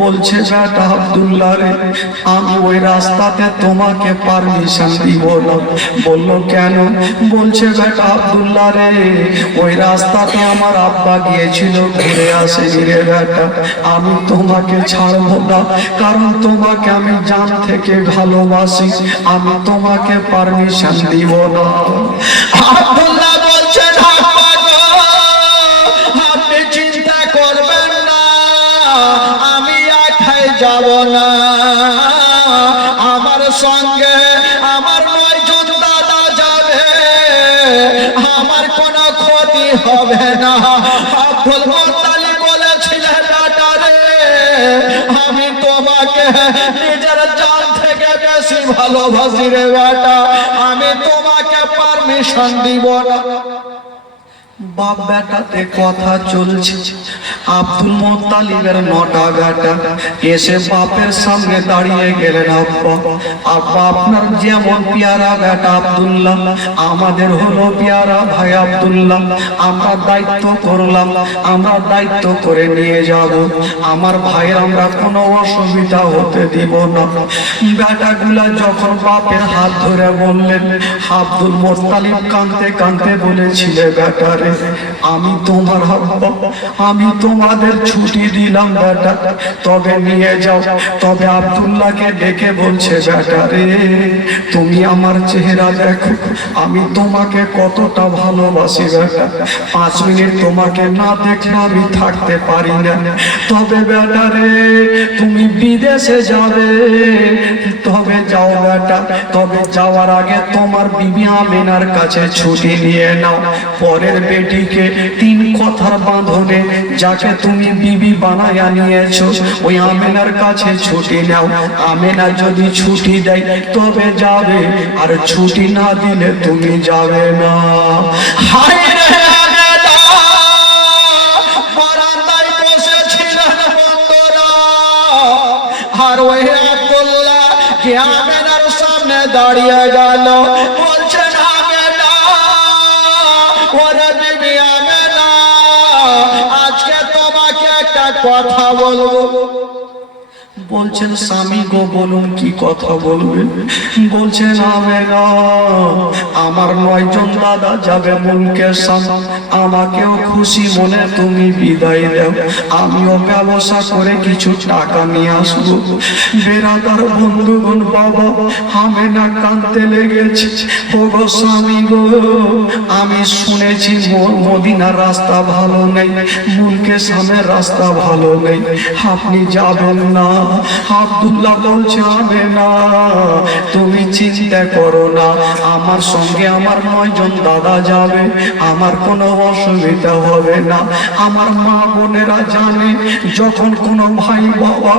বলছে, বেটা আব্দুল্লাহ রে আমি ওই রাস্তাতে তোমাকে পারমিশন দিব না। বললো কেন? বলছে, বেটা আব্দুল্লাহ রে ওই রাস্তাতে আমার আব্বা গিয়েছিল, ঘুরে আসেনি রে বেটা, আমি তোমাকে ছাড়বো না, কারণ তোমাকে আমি জান থেকে ভালোবাসি, আমি তোমাকে পারমিশন দিব না। আব্দুল্লাহ বলছেন, আব্বা গো আপনি চিন্তা করবেন না, আমি একাই যাব না, আমার সঙ্গে আমার 9জন দাদা যাবে, আমার কোনো ক্ষতি হবে না। আব্দুল মুত্তালিব বলেছিলেন, বেটা রে আমি তোমাকে নিজের জান থেকে বেশি ভালোবাসি রে বেটা, আমি তোমাকে পারমিশন দিব না। বাপ বেটাতে কথা চলছে। আব্দুল মুত্তালিবের 9টা বেটা এসে বাপের সামনে দাঁড়িয়ে গেলেন, আব্বা আব্বা আপনার যেমন পেয়ারা বেটা আব্দুল্লাহ আমাদের হলো পেয়ারা ভাই আব্দুল্লাহ, আমরা দায়িত্ব করলাম, আমরা দায়িত্ব করে নিয়ে যাব, আমার ভাইয়ের আমরা কোনো অসুবিধা হতে দিব না। বেটাগুলা যখন বাপের হাত ধরে বললেন, আব্দুল মুত্তালিব কাঁদতে কাঁদতে বলেছিলে, বেটা রে আমি তোমার আব্বা, আমি তোমাদের ছুটি দিলাম বেটা, তবে নিয়ে যাও। তবে আব্দুল্লাহকে ডেকে বলছে, বেটা রে তুমি আমার চেহারা দেখো, আমি তোমাকে কতটা ভালোবাসি বেটা, 5 মিনিট তোমাকে না দেখলে আমি থাকতে পারি না। তবে বেটা রে তুমি বিদেশে যাবে, তবে যাও বেটা, তবে যাওয়ার আগে তোমার বিবি আমিনার কাছে ছুটি নিয়ে নাও। পরের বেটিকে 3 কথার বাঁধনে যাকে তুমি বিবি বানায়া নিয়েছো ওই আমিনার কাছে ছুটি নাও। আমিনা যদি ছুটি দেয় তবে যাবে, আর ছুটি না দিলে তুমি যাবে না। হায় রে আমিনা যে আমেনার সামনে দাঁড়িয়ে গেল, বলছেন আমেনা, ওরে বিবি আমেনা, আজকে তোমাকে একটা কথা বলবো। বলছেন স্বামী গো বলুন কি কথা বলবেন? বলছেন আমেনা, আমার 9 জন দাদা যাবে মুনকের সামনে, আমাকেও খুশি মনে তুমি বিদায় দাও, আমিও ব্যবসা করে কিছু টাকা নিয়ে আসবো। বেরাদার বন্ধুগণ, বাবা আমেনা কাঁদতে লেগেছে। ও গো স্বামী গো, আমি শুনেছি মদিনার রাস্তা ভালো নেই, মুনকের সামনে রাস্তা ভালো নেই, আপনি যাবেন না। আব্দুল্লাহ বলছে আমেনা, তুমি চিন্তা করো না, আমার সঙ্গে আমার 9 জন দাদা যাবে, আমার কোনো অসুবিধা হবে না। আমার মা বোনেরা জানে যখন কোনো ভাই বাবা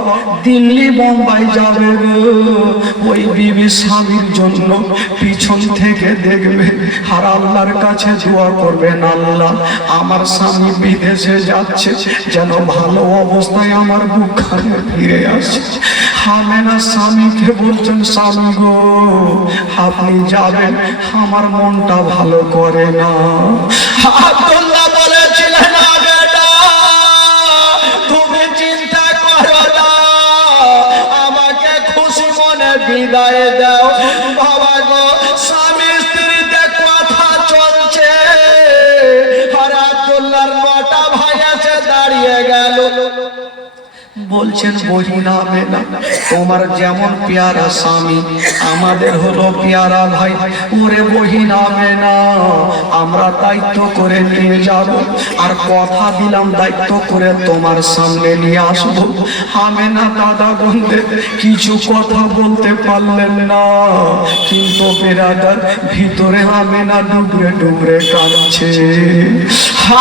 দিল্লি বোম্বাই যাবে গো, ওই বিবি স্বামীর জন্য পিছন থেকে দেখবে আর আল্লাহর কাছে দোয়া করবেন, আল্লাহ আমার স্বামী বিদেশে যাচ্ছে, যেন ভালো অবস্থায় আমার বুকখানে ফিরে আসে। আমেনা স্বামীকে বলছেন, স্বামী গো আপনি যাবেন, আমার মনটা ভালো করে না। আব্দুল্লাহ বলেছিলেন আমেনা, তুমি চিন্তা করো না, আমাকে খুশি মনে বিদায় দাও। বাবা গো, স্বামী স্ত্রীতে কথা চলছে, আর আব্দুল্লাহর 9টা ভাই এসে দাঁড়িয়ে গেল। বলছেন বহিন আমেনা, তোমার যেমন পেয়ারা স্বামী, আমাদের হলো পেয়ারা ভাই। ওরে বহিন আমেনা, আমরা দায়িত্ব করে নিয়ে যাব, আর কথা দিলাম দায়িত্ব করে তোমার সামনে নিয়ে আসবো। আমেনা দাদা বন্ধে কিছু কথা বলতে পারলেন না, কিন্তু বেরাদার ভিতরে আমেনা ডুবরে ডুবরে কাঁদছে।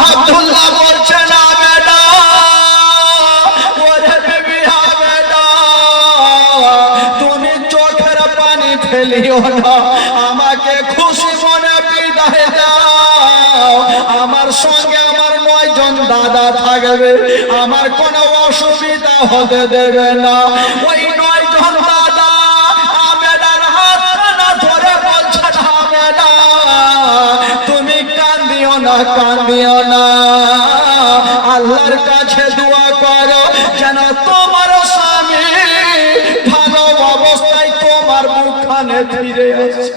আব্দুল্লাহ বলছেন আমেনা, তুমি চোখের পানি ফেলিও না, আমাকে খুশি মনে বিদায় দাও। আমার সঙ্গে আমার 9 জন দাদা থাকবে, আমার কোনো অসুবিধা হতে দেবে না। ওই 9 জন দাদা আমেনার হাতখানা ধরে বলছেন আমেনা, তুমি কান্দিও না, কান্দিও না, আল্লাহর কাছে দোয়া করো যেন তোমার স্বামী ভালো অবস্থায় তোমার মুখখানে ফিরে আসে।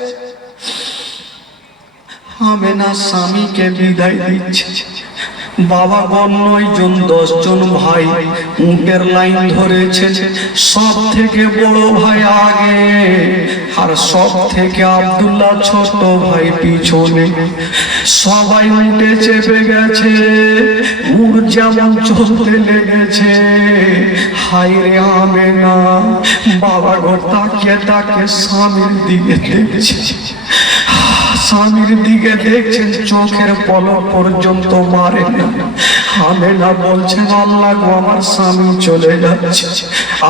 আমেনা স্বামীকে বিদায় দিচ্ছে। বাবা গণ 9 জন 10 জন ভাই উটের লাইন ধরেছে, সব থেকে বড় ভাই আগে, আর সব থেকে আব্দুল্লাহ ছোট ভাই পিছনে। সবাই উঠে চেপে গেছে, উট যেমন চলতে লেগেছে। হায় রে আমেনা, বাবা গো তাকিয়ে তাকে স্বামীর দিকে দেখছে, স্বামীর দিকে দেখছেন, চোখের পলক পর্যন্ত মারে না। আমেনা বলছেন, আল্লাহ গো আমার স্বামী চলে যাচ্ছে,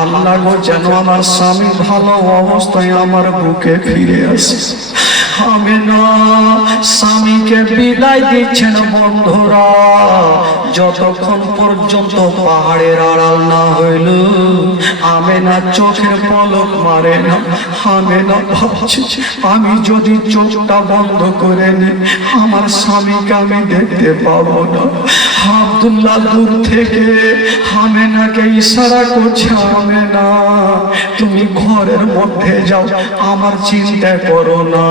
আল্লাহ গো যেন আমার স্বামী ভালো অবস্থায় আমার বুকে ফিরে আসে। আমেনা স্বামীকে বিদায় দিচ্ছেন। বন্ধুরা, যতক্ষণ পর্যন্ত পাহাড়ের আড়াল না হইল আমেনা চোখের পলক মারে না। আমেনা ভাবছে, আমি যদি চোখটা বন্ধ করে নিই আমার স্বামীকে আমি দেখতে পাবো না। আব্দুল্লাহ দূর থেকে আমেনাকে ইশারা করছে, আমেনা তুমি ঘরের মধ্যে যাও, আমার চিন্তা করো না,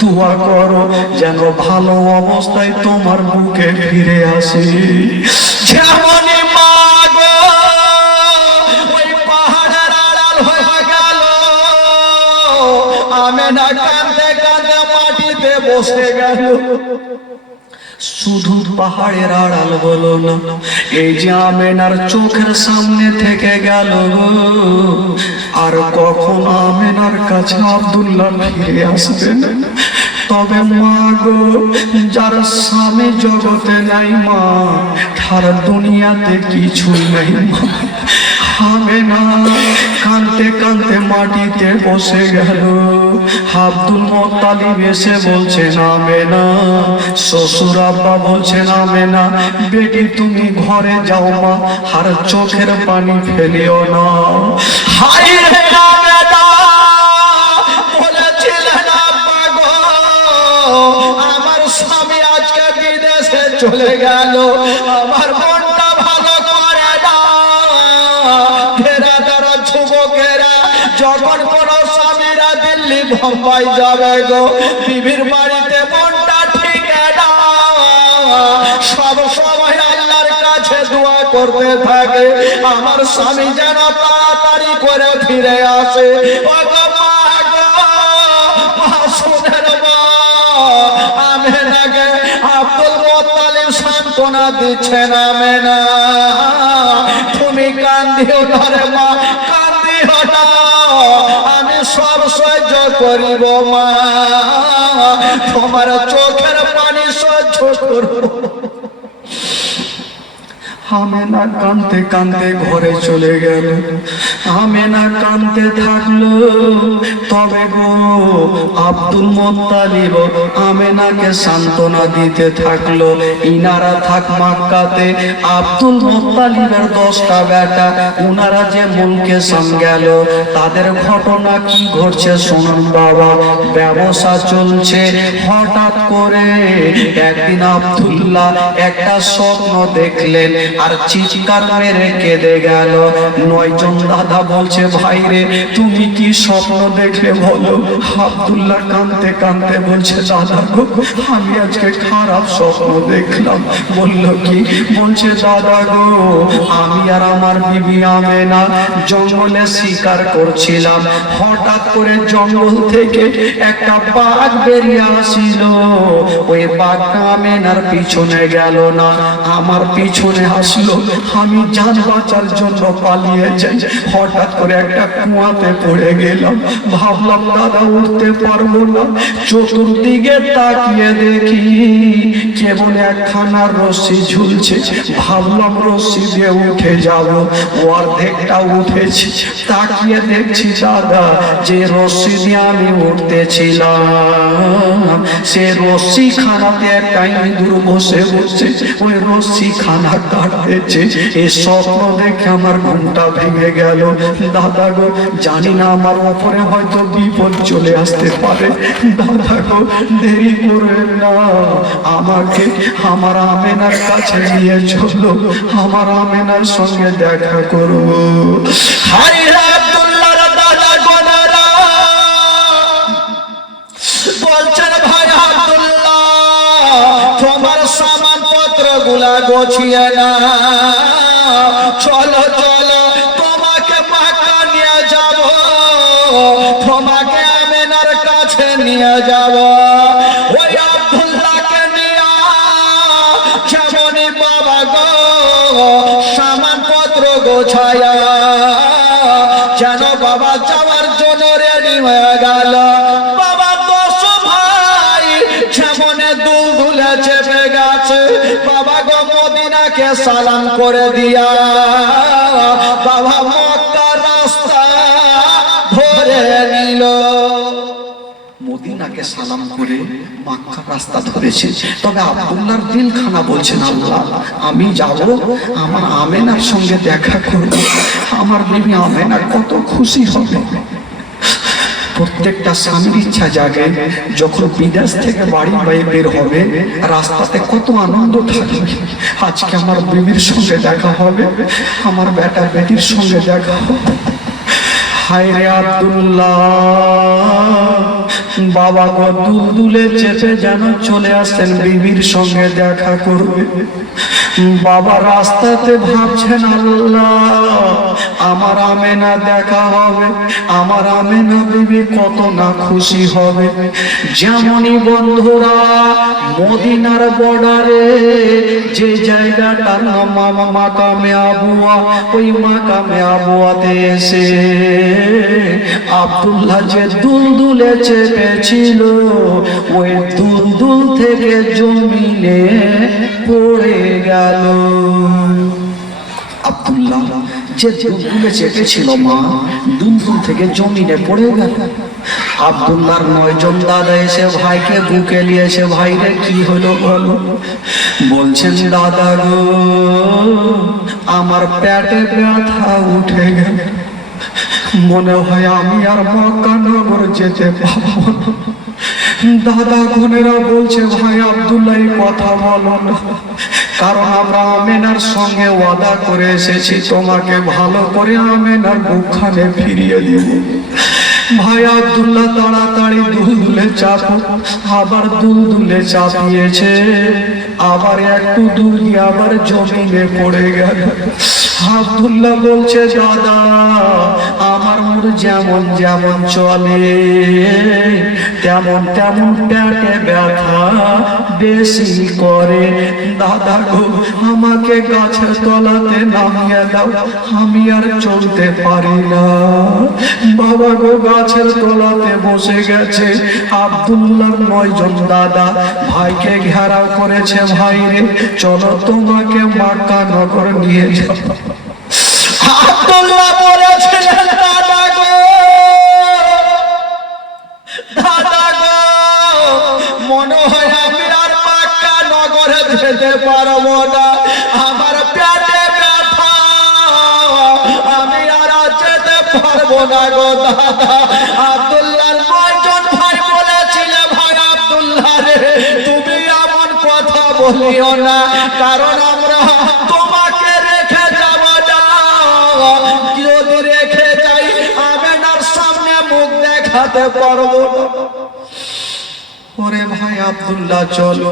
দোয়া করো যেন ভালো অবস্থায় তোমার বুকে ফিরে আসি। যেমনই মা গো ওই পাহাড়ের আড়াল হয়ে গেল, আমেনা কাঁদতে কাঁদতে মাটিতে বসে গেল। শুধু পাহাড়ের আড়াল বলো না, এই যে আমেনার চোখের সামনে থেকে গেল, আর কখন আমেনার কাছে আব্দুল্লাহ ফিরে আসবে না। তবে মা গো, যার স্বামী জগতে নাই মা, তার দুনিয়াতে কিছুই নাই মা। আমেনা কাঁদতে কাঁদতে মাটিতে বসে গেল। আব্দুল মুত্তালিব এসে বলছেন, আমেনা, শ্বশুর আব্বা বলছেন, আমেনা বেটি তুমি ঘরে যাও মা, আর চোখের পানি ফেলিও না। হায় রে আমেনা, বলেছিলেন আব্বা গো আমার স্বামী আজকে বিদেশে চলে গেল, আমার মনটা ভালো করে না। ফেরাদারা যুবকেরা যখন কোন স্বামীরা দিল্লি বোম্বাই যাবে গো, বিবির বাড়িতে মনটা ঠিক না, সব সময় আল্লাহর কাছে দোয়া করতে থাকে আমার স্বামী যেন তাড়াতাড়ি করে ফিরে আসে। ও গো মা গো, মা শুনে মা, আমেনাকে আব্দুল মুত্তালিব সান্ত্বনা দিচ্ছেন, আমেনা তুমি কান্দিও না রে মা, কান্দিও না, আমি সব সহ্য করিব মা, তোমার চোখের পানি সহ্য করব। আমেনা কাঁদতে কাঁদতে ঘরে চলে গেল। আমেনা কাঁদতে থাকলো। তবে গো আব্দুল মুত্তালিব আমেনাকে সান্ত্বনা দিতে থাকলো। ইনারা থাক মক্কাতে, আব্দুল মুত্তালিবের 10টা বেটা, উনারা যে মুলকে সাম গেল, তাদের ঘটনা কি ঘটছে শুনুন বাবা। ব্যবসা চলছে, হঠাৎ করে একদিন আব্দুল্লাহ একটা স্বপ্ন দেখলেন আর চিৎকার মেরে কেঁদে গেল। 9 জন দাদা বলছে, ভাই রে তুমি কি স্বপ্ন দেখলে বলো। আব্দুল্লাহ কাঁদতে কাঁদতে বলছে, দাদা গো আমি আজকে খারাপ স্বপ্ন দেখলাম। বলল কি? বলছে, দাদা গো আমি আর আমার বিবি আমেনা জঙ্গলে শিকার করছিলাম, হঠাৎ করে জঙ্গল থেকে একটা বাঘ বেরিয়ে আসিল। ওই বাঘটা আমেনার পিছনে গেল না, আমার পিছনে আসলো। আমি জান বাঁচার জন্য পালিয়ে যাই, হঠাৎ করে একটা কুয়াতে পড়ে গেলাম। ভাবলাম দাদা উঠতে পারবো না, চতুর্দিকে তাকিয়ে দেখি কেবল একখানা রশ্মি ঝুলছে। ভাবলাম রশ্মি দিয়ে উঠে যাব, অর্ধেকটা উঠেছি। তাকিয়ে দেখছি দাদা যে রশ্মি দিয়ে আমি উঠতেছিলাম, সে রশ্মি খানাতে একটা ইঁদুর বসে বসে ওই রশ্মি খানা কাটতেছে। এই স্বপ্ন দেখে আমার ঘুমটা ভেঙে গেল। দাদা গো জানি না আমার উপরে হয়তো বিপদ চলে আসতে পারে। দাদা গো দেরি করবেন না, আমাকে আমার আমেনার কাছে নিয়ে চলো, আমার আমেনার সঙ্গে দেখা করবো। হায় রে আব্দুল্লাহর দাদা গোনারা বলছেন, ভাই আব্দুল্লাহ তোমার সামান পত্র গুলা গোছিয়ে না, চলো চলো তোমাকে মক্কা নিয়ে যাব, তোমাকে আমেনার কাছে নিয়ে যাব। ওই আব্দুল্লাহকে নিয়ে যেমনই বাবা গো সামান পত্র গোছায়া যেন বাবা যাওয়ার জন্য রেডি হয়ে গেল। বাবা 10 ভাই যেমনে দুলদুলে চেপে গেছে, বাবা গো মদিনাকে সালাম করে দিয়া বাবা মক্কার রাস্তা ধরে নিল। মদিনাকে সালাম করে মক্কার রাস্তা ধরেছে। তবে আব্দুল্লাহর দিলখানা বলছেন, আল্লাহ আমি যাব, আমার আমেনার সঙ্গে দেখা করব, আমার বিবি আমেনা কত খুশি হবে। প্রত্যেকটা স্বামীর ইচ্ছা জাগে যখন বিদেশ থেকে বাড়ি বের হবে, রাস্তাতে কত আনন্দ থাকবে। আজকে আমার বিবির সঙ্গে দেখা হবে, আমার বেটা বেটির সঙ্গে দেখা হবে। হায় রে আব্দুল্লাহ, বাবা গো দুলদুলে চেপে যেন চলে আসেন বিবির সঙ্গে দেখা করবে। বাবা রাস্তাতে ভাবছেন, আল্লাহ আমার আমেনা দেখা হবে, আমার আমেনা বিবি কত না খুশি হবে। যেমনই বন্ধুরা মদিনার বর্ডারে যে জায়গাটার নাম মাকামে আবুয়া, ওই মাকামে আবুয়াতে এসে আব্দুল্লাহ যে দুলদুলে চেপেছিল, ওই দুলদুল থেকে জমিনে পড়ে গেল। আব্দুল্লাহ আব্দুল্লাহ যে দুলদুলে চেপেছিল মা, দুলদুল থেকে জমিনে পড়ে গেল। আব্দুল্লাহর 9 জন দাদা এসে ভাইকে বুকে নিয়েছে, ভাই রে কি হলো বলো? বলছেন দাদা গো, আমার পেটে ব্যথা উঠে গেল, মনে হয় আমি আর মক্কা নগর যেতে পারবো না। দাদা বোনেরা বলছে ভাই আব্দুল্লাহ এই কথা বলো না, কারণ আমরা আমেনার সঙ্গে ওয়াদা করে এসেছি তোমাকে ভালো করে আমেনার বুকখানে ফিরিয়ে দেব। ভাই আব্দুল্লাহ তাড়াতাড়ি দুলদুলে চাপ, আবার দুলদুলে চাপিয়েছে, আবার একটু দূর গিয়ে আবার জমিনে পড়ে গেল। আব্দুল্লাহ বলছে দাদা আমার মুর যেমন যেমন চলে তেমন তেমন পেটে ব্যথা বেশি করে। দাদা গো আমাকে গাছের তলাতে নামিয়ে দাও, আমি আর চলতে পারি না। বাবা গো গাছের তলাতে বসে গেছে। আব্দুল্লাহর 9 জন দাদা ভাইকে ঘেরাও করেছে, ভাই রে চলো তোমাকে মক্কা নগর নিয়ে যাও। আব্দুল্লাহ বলেছিলেন দাদা গো, দাদা গো মনে হয় আমি আর মক্কা নগরে যেতে পারবো না, আমার পেটে ব্যথা, আমি আর যেতে পারবো না গো দাদা। আব্দুল্লাহর 9 জন ভাই বলেছিলেন ভাই আব্দুল্লাহ রে তুমি এমন কথা বলিও না, কারণ আমরা তোমাকে রেখে যাব না, যদি রেখে যাই আমেনার সামনে মুখ দেখাতে পারবো না। ওরে ভাই আব্দুল্লাহ চলো।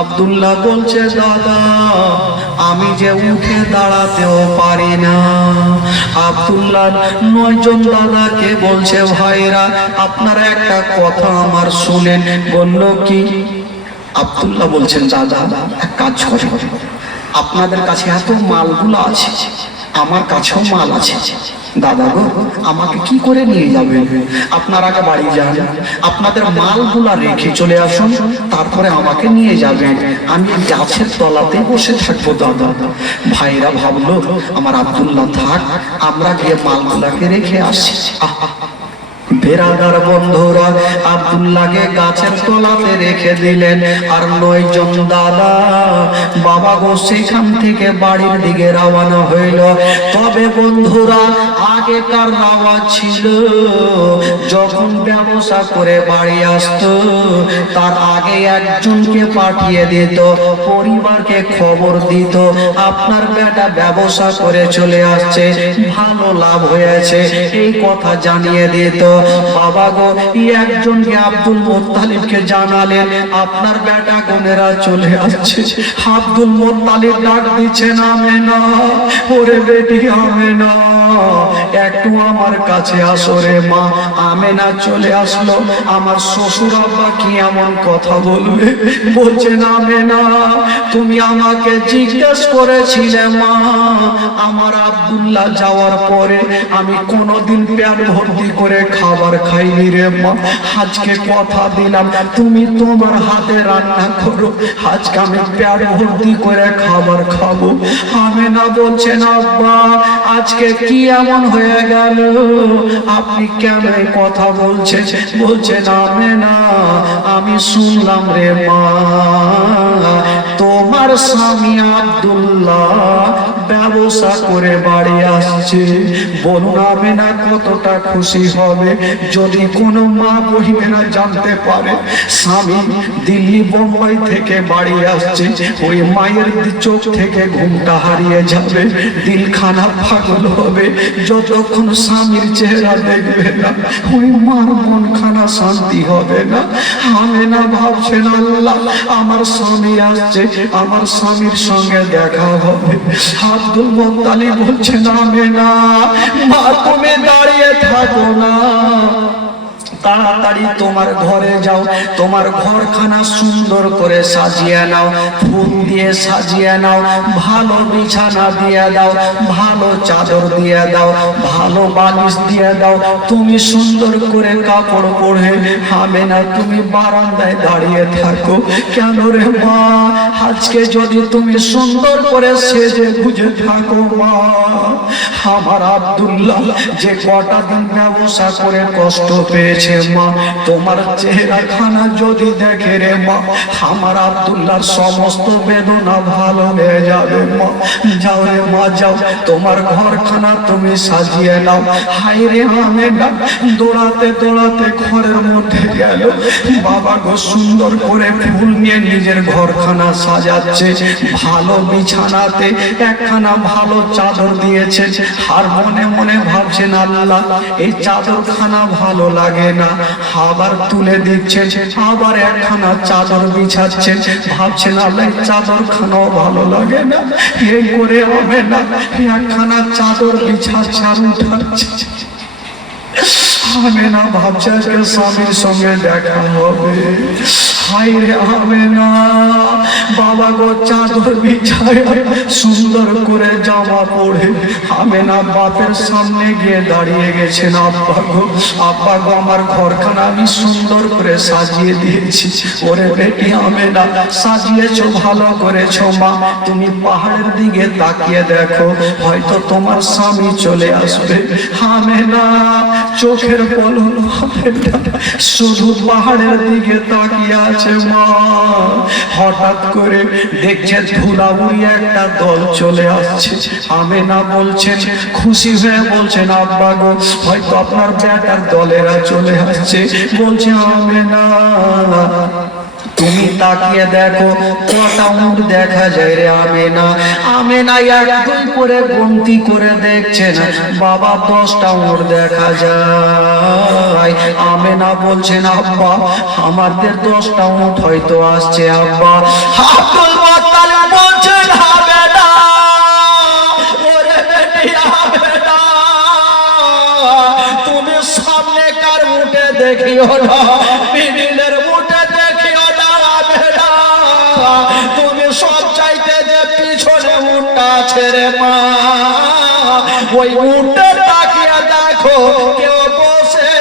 আব্দুল্লাহ বলছে দাদা আমি যে উঠে দাঁড়াতেও পারি না। আব্দুল্লাহ 9 জন দাদাকে বলছে ভাইরা আপনারা একটা কথা আমার শুনেন। বলল কি? আব্দুল্লাহ বলছেন দাদা এক কাজ করে, আপনাদের কাছে এত মালগুলো আছে, আমার কাছেও মাল আছে, দাদা গো আমাকে কি করে নিয়ে যাবেন? আপনারা আগে বাড়ি যান, আপনাদের মালগুলা রেখে চলে আসুন, তারপরে আমাকে নিয়ে যাবেন, আমি গাছের তলাতে বসে থাকবো দাদা। ভাইরা ভাবলো আমার আব্দুল্লাহ থাক, আমরা গিয়ে মালগুলাকে রেখে আসি। বেরাদার বন্ধুরা আব্দুল্লাহকে গাছের তলাতে রেখে দিলেন, আর 9 জন দাদা বাবা গো সেখান থেকে বাড়ির দিকে রওনা হইল। তবে বন্ধুরা আগেকার রাওয়াজ ছিল যখন ব্যবসা করে বাড়ি আসতো তার আগে একজনকে পাঠিয়ে দিত, পরিবারকে খবর দিত আপনার বেটা ব্যবসা করে চলে আসছে, ভালো লাভ হয়েছে, এই কথা জানিয়ে দিত। বাবা গো একজনকে আব্দুল মুত্তালিবকে জানালেন আপনার বেটা বোনেরা চলে আসছে। আব্দুল মুত্তালিব ডাক দিচ্ছেন আমেনা, ওরে বেটি আমেনা একটু আমার কাছে আসো রে মা। আমেনা চলে আসলো। আমার শ্বশুর আব্বা কি এমন কথা বলবে? বলছেন আমেনা তুমি আমাকে জিজ্ঞেস করেছিলে মা, আমার আব্দুল্লাহ যাওয়ার পরে আমি কোনোদিন পেট ভর্তি করে খাবার খাইনি রে মা, আজকে কথা দিলাম তুমি তোমার হাতে রান্না করো, আজকে আমি পেট ভর্তি করে খাবার খাবো। আমেনা বলছেন আব্বা আজকে কি এমন হয়ে গেল, আপনি কেন এই কথা বলছেন? বলছেন আমেনা আমি শুনলাম রে মা তোমার স্বামী আব্দুল্লাহ ব্যবসা করে বাড়ি আসছে। বলুন আমেনা কতটা খুশি হবে যদি কোনো মা বহিনেরা জানতে পারে স্বামী দিল্লি বোম্বাই থেকে বাড়ি আসছে। ওই মায়ের চোখ থেকে ঘুমটা হারিয়ে যাবে, দিলখানা পাগল হবে, যতক্ষণ স্বামীর চেহারা দেখবে না ওই মার মনখানা শান্তি হবে না। আমেনা ভাবছেন আল্লাহ আমার স্বামী আসছে, আমার স্বামীর সঙ্গে দেখা হবে। আব্দুল মুত্তালিব বলছেন আমেনা মা তুমি দাঁড়িয়ে থাকো না, তাড়াতাড়ি তোমার ঘরে যাও, তোমার ঘরখানা সুন্দর করে সাজিয়ে নাও, ফুল দিয়ে সাজিয়ে নাও, ভালো বিছানা দিয়ে দাও, ভালো চাদর দিয়ে দাও, ভালো বালিশ দিয়ে দাও। তুমি সুন্দর করে কাপড় পরে আমেনা তুমি বারান্দায় দাঁড়িয়ে থাকো। কেন রে মা, আজকে যদি তুমি সুন্দর করে সেজে গুজে থাকো মা, আমার আব্দুল্লাহ যে কটা দিন ব্যবসা করে কষ্ট পেয়েছে মা, তোমার চেহারাখানা যদি দেখে রে মা, আমার আব্দুল্লাহর সমস্ত বেদনা ভালো হয়ে যাবে মা। যাও রে মা যাও, তোমার ঘরখানা তুমি সাজিয়ে নাও। হাই রে আমেনা দৌড়াতে দৌড়াতে ঘরের মধ্যে গেল, বাবা গো সুন্দর করে ফুল নিয়ে নিজের ঘরখানা সাজাচ্ছে, ভালো বিছানাতে একখানা ভালো চাদর দিয়েছে। আর মনে মনে ভাবছেন আল্লাহ এই চাদরখানা ভালো লাগে না, আবার তুলে দিচ্ছেন, আবার একখানা চাদর বিছাচ্ছেন, ভাবছেন আল্লাহ চাদরখানাও ভালো লাগে না। এই করে হবে না, একখানা চাদর বিছাচ্ছে আর উঠাচ্ছে। আমেনা ভাবছে আজকে স্বামীর সঙ্গে দেখা হবে। হাই রে আমেনা, বাবা গো চাদর বিছায় সুন্দর করে জামা পরে আমেনা বাপের সামনে গিয়ে দাঁড়িয়ে গেছেন। আব্বা গো, আব্বা গো আমার ঘরখানা আমি সুন্দর করে সাজিয়ে দিয়েছি। ওরে বেটি আমেনা, সাজিয়েছো ভালো করেছো মা, তুমি পাহাড়ের দিকে তাকিয়ে দেখো, হয়তো তোমার স্বামী চলে আসবে। আমেনা চোখের পলক শুধু পাহাড়ের দিকে তাকিয়ে আছে মা। হঠাৎ করে দেখছে ধুলাউড়ি একটা দল চলে আসছে। আমেনা বলছেন, খুশি হয়ে বলছেন আব্বা গো হয়তো আপনার বেটার দলেরা চলে আসছে। বলছে আমেনা তুমি তাকিয়ে দেখো কটা উট দেখা যায় রে আমেনা। আমেনা এক দুই করে গন্তি করে দেখছেন, বাবা 10টা উট দেখা যায়। আমেনা বলছেন আব্বা আমাদের 10টা উট হয়তো আসছে আব্বা। আব্দুল মুত্তালিব বলছেন আমেনা, ওরে বেটি আমেনা তুমি সামনে কার উটে দেখিও না, মিডিলের উটে দেখিও না আমেনা, তুমি সব চাইতে যে পিছনে উটটা ছেড়ে মা, ওই উটে তাকিয়ে দেখো কেউ বসে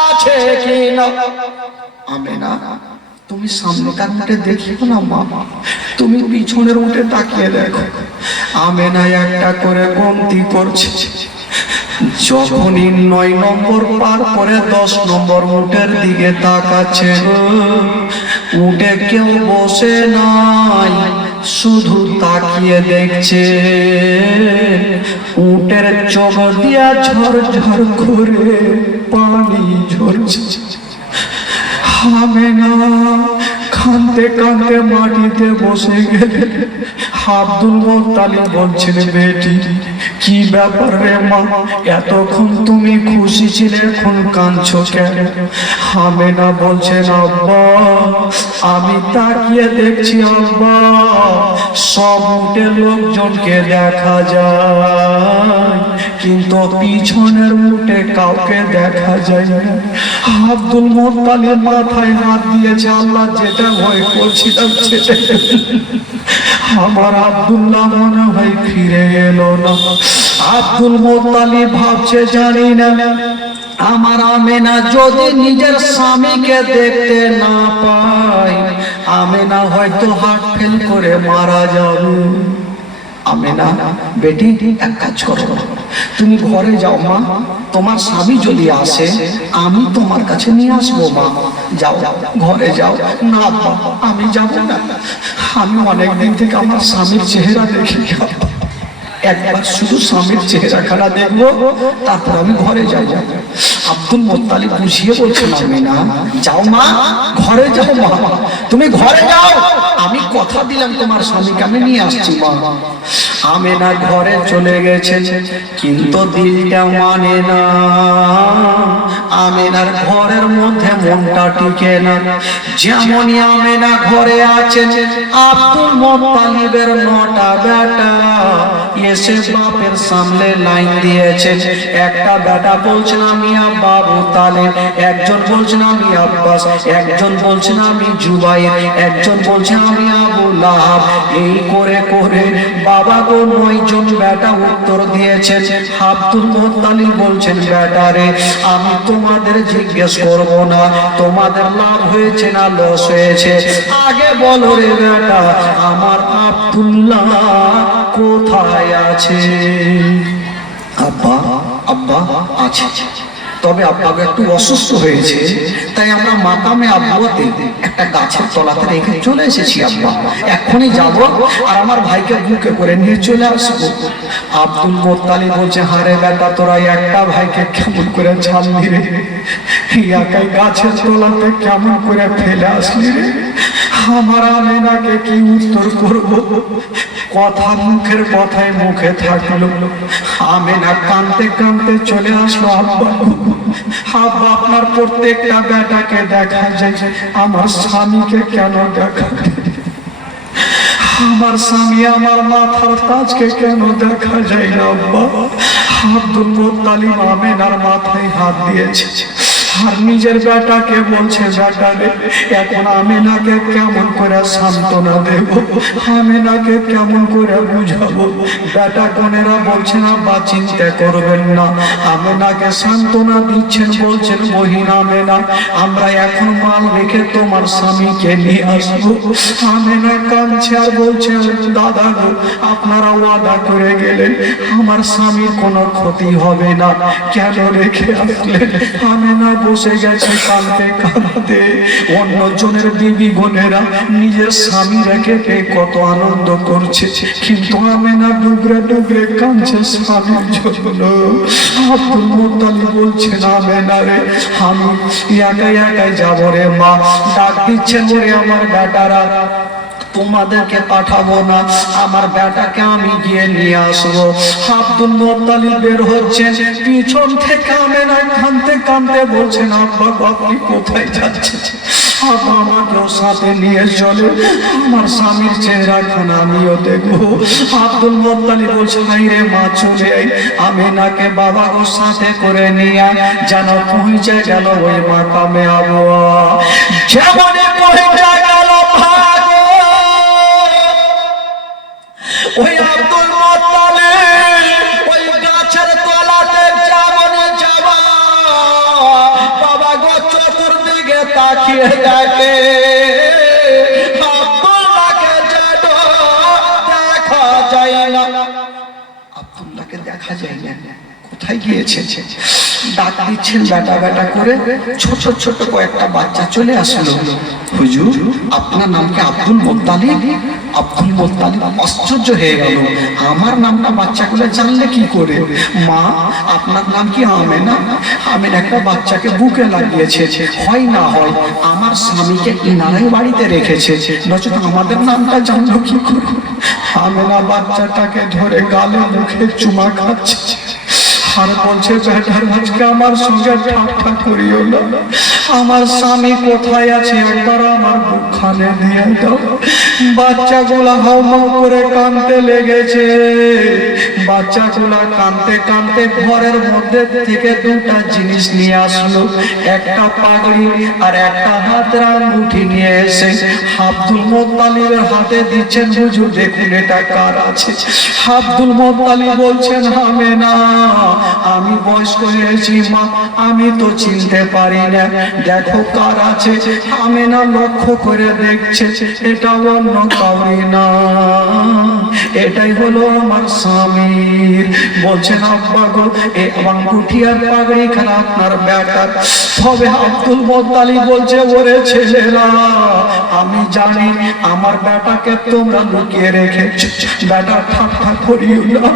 আছে কিনা। আমেনা তুমি সামনেকার উঠে দেখিও না মা, তুমি পিছনের উঠে তাকিয়ে দেখো। আমেনা একটা করে গন্তি করছে, যখনই 9 নম্বর পার করে 10 নম্বর উটের দিকে তাকাচ্ছে, উটে কেউ বসে নাই, শুধু তাকিয়ে দেখছে। উটের চোখ দিয়া ঝরঝর করে পানি ঝরছে। আমেনা কাঁদতে কাঁদতে মাটিতে বসে গেলে। আব্দুল মুত্তালিব বলছেন বেটি কি ব্যাপার রে মা, এতক্ষণ তুমি খুশি ছিলে এখন কাঁদছো কেন? আমেনা বলছেন আব্বা আমি তাকিয়ে দেখছি আব্বা সব উটের লোকজনকে দেখা যায় কিন্তু পিছনের উটে কাউকে দেখা যায় না। আব্দুল মুত্তালিব মাথায় হাত দিয়েছে, আল্লাহ যেটা ভয় করছিলাম সেটা আমার আব্দুল্লাহ মনে হয় ফিরে এলো না। আব্দুল মুত্তালিব ভাবছে জানি না আমার আমেনা যদি নিজের স্বামীকে দেখতে না পায় আমেনা হয়তো হার্ট ফেল করে মারা যাবে। আমেনা বেটি এক কাজ করো, তুমি ঘরে যাও মা, তোমার স্বামী যদি আসে আমি তোমার কাছে নিয়ে আসবো মা। যাও ঘরে যাও। না আমি যাব না, আমি অনেকদিন থেকে আমার স্বামীর চেহারা দেখি, একবার শুধু স্বামীর চেহারাখানা দেখবো তারপর আমি ঘরে যাবো। আব্দুল মুত্তালিব বুঝিয়ে বলছেন আমেনা যাও মা, ঘরে যাও মা, তুমি ঘরে যাও। আমি কথা দিলাম তোমার স্বামীকে আমি নিয়ে আসছি মা। আমেনা ঘরে চলে গেছে, কিন্তু দিলটা মানে না। আমেনার ঘরের মধ্যে মনটা টিকে না। যেমনই আমেনা ঘরে আছে, আব্দুল মুত্তালিবের 9টা বেটা এসে বাপের সামনে লাইন দিয়েছে। একটা বেটা বলছেন আমি আবু তালেব, একজন বলছেন আমি আব্বাস, একজন বলছেন আমি জুবাইর, একজন বলছেন আমি আবু লাহাব। এই করে করে বাবা গো 9 জন বেটা উত্তর দিয়েছেন। আব্দুল মুত্তালিব বলছেন বেটারে আমি তোমাদের জিজ্ঞেস করব না তোমাদের লাভ হয়েছে না লস হয়েছে, আগে বলো রে বেটা আমার আব্দুল্লাহ কোথায় আছে? আব্বা আব্বা আছে, তবে আব্বাকে একটু অসুস্থ হয়েছে, তাই আমরা মাকামে আব্বাতে একটা গাছের তলাতে রেখে চলে এসেছি আব্বা। এখনই যাব আর আমার ভাইকে বুকে করে নিয়ে চলে আসবো। আব্দুল মুত্তালিব বলছে হারে বেটা তোরা একটা ভাইকে কেমন করে ছাড়লি রে, একাই গাছের তলাতে কেমন করে ফেলে আসলি রে? আমার আমেনাকে কি উত্তর করব? কথা মুখের কথায় মুখে থাকলো। আমেনা কাঁদতে কাঁদতে চলে আসলো আব্বা আব্বা আপনার প্রত্যেকটা বেটাকে দেখা যায়, আমার স্বামীকে কেন দেখা? আমার স্বামী আমার মাথার তাজকে কেন দেখা যায় না আব্বা? আব্দুল মুত্তালিব আমেনার মাথায় হাত দিয়েছে আর নিজের বেটাকে বলছে বেটারে এখন আমেনাকে কেমন করে সান্ত্বনা দেব, আমেনাকে কেমন করে বুঝাবো? বেটা কোনেরা বলছেন আব্বা চিন্তা করবেন না, আমেনাকে সান্ত্বনা দিচ্ছেন, বলছেন বহিন আমেনা আমরা এখন মাল রেখে তোমার স্বামীকে নিয়ে আসবো। আমেনা কাঁদছে আর বলছে দাদা গো আপনারা ওয়াদা করে গেলেন আমার স্বামীর কোনো ক্ষতি হবে না, কেন রেখে আসলেন? আমেনা বসে গেছে কাঁদতে কাঁদতে। অন্যজনের বিবি বোনেরা নিজের স্বামী রেখে পেয়ে কত আনন্দ করছে, কিন্তু আমেনা ডুবরে ডুবরে কাঁদছে স্বামীর জন্য। আব্দুল মুত্তালিব বলছে না আমেনা রে আমি একাই একাই যাবো রে মা, ডাক দিচ্ছেন রে আমার বেটারা তোমাদেরকে পাঠাবো না, আমার বেটাকে আমি গিয়ে নিয়ে আসবো। আব্দুল মুত্তালিব বের হচ্ছেন, পিছন থেকে আমেনা কাঁদতে কাঁদতে বলছেন আব্বা আপনি কোথায় যাচ্ছেন? আব্বা আমাকেও সাথে নিয়ে চলে, আমার স্বামীর চেহারাখানা আমিও দেখবো। আব্দুল মুত্তালিব বলছে নাই রে মা চলে আই, আমেনাকে বাবা গো সাথে করে নিয়ে যেন পৌঁছে গেল ওই মাকামে আবুয়া। যেমন পৌঁছে গেল ওই আব্দুল মুত্তালিব ওই গাছের তলাতে যেমন যাওয়া বাবা গো চতুর্দিকে তাকিয়ে দেখে আব্দুল্লাহকে যেন দেখা যায় না। আব্দুল্লাহকে দেখা যায় না, কোথায় গিয়েছে? ডাক দিচ্ছেন বেটা বেটা করে, ছোট ছোট কয়েকটা বাচ্চা চলে আসলো। হুজুর আপনার নাম কি আব্দুল মুত্তালিব? আব্দুল মুত্তালিব আশ্চর্য হয়ে গেল, আমার নামটা বাচ্চাগুলো জানলে কি করে? মা আপনার নাম কি আমেনা? আমেনা একটা বাচ্চাকে বুকে লাগিয়েছে, হয় না হয় আমার স্বামীকে ইনারাই বাড়িতে রেখেছে, নচেত আমাদের নামটা জানলো কি করে? আমেনা বাচ্চাটাকে ধরে গালে মুখে চুমা খাচ্ছে আর বলছে বেটার আজকে আমার সঙ্গে ঠাট্টা করিও না, আমার স্বামী কোথায় আছে একবার আমার বুকখানে দিয়ে দাও। বাচ্চাগুলা হাউমাউ করে কাঁদতে লেগেছে, বাচ্চাগুলা কাঁদতে কাঁদতে ঘরের মধ্যে থেকে দুটা জিনিস নিয়ে আসলো, একটা পাগড়ি আর একটা হাতের আঙ্গুঠি নিয়ে এসে আব্দুল মুত্তালিবের হাতে দিচ্ছেন। হুজুর দেখুন এটা কার আছে? আব্দুল মুত্তালিব বলছেন আমেনা আমি বয়স্ক হয়েছি মা, আমি তো চিনতে পারি না, দেখো কার আছে। আমেনা লক্ষ্য করে দেখছে এটা অন্য কাউরি না, এটাই হলো আমার স্বামীর। বলছেন আব্বা গো, এ আঙ্গুঠি আর পাগড়ি খানা আপনার বেটার। তবে আব্দুল মুত্তালিব বলছে, ওরে ছেলেরা, আমি জানি আমার বেটাকে তোমরা লুকিয়ে রেখেছ, বেটা ঠাট্টা করিও না।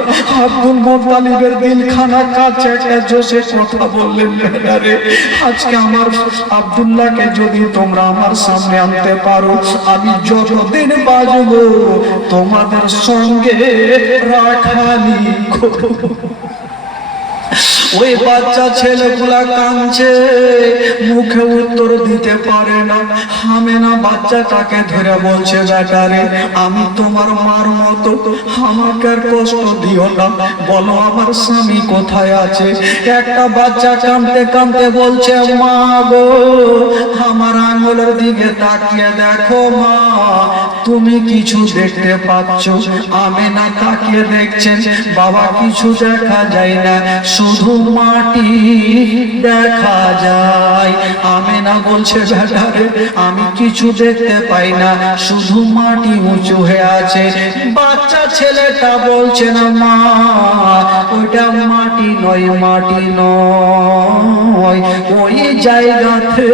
আব্দুল মুত্তালিবের দিলখানা কাছে একটা জোশে কথা বললেন, বেটারে আজকে আমার আব্দুল্লাহকে যদি তোমরা আমার সামনে আনতে পারো, আমি যতদিন বাঁচবো তোমাদের সঙ্গে রাখালি করব। ওই বাচ্চা ছেলেগুলা কাঁদছে, মুখে উত্তর দিতে পারে না। আমেনা বাচ্চাটাকে ধরে বলছে, বেটারে আমি তোমার মার মতো, আমাকে আর কষ্ট দিও না, বলো আমার স্বামী কোথায় আছে। একটা বাচ্চা কাঁদতে কাঁদতে বলছে, মা গো আমার আঙুলের দিকে তাকিয়ে দেখো মা, তুমি কিছু দেখতে পাচ্ছ? আমেনা তাকিয়ে দেখছেন, বাবা কিছু দেখা যায় না, শুধু মাটি দেখা যায়। আমেনা বলছে, বেটারে আমি কিছু দেখতে পাই না, শুধু মাটি উঁচু হয়ে আছে। বাচ্চা ছেলেটা বলছে, না মা ওইটা মাটি নয়, মাটি নয়, ওই জায়গাতে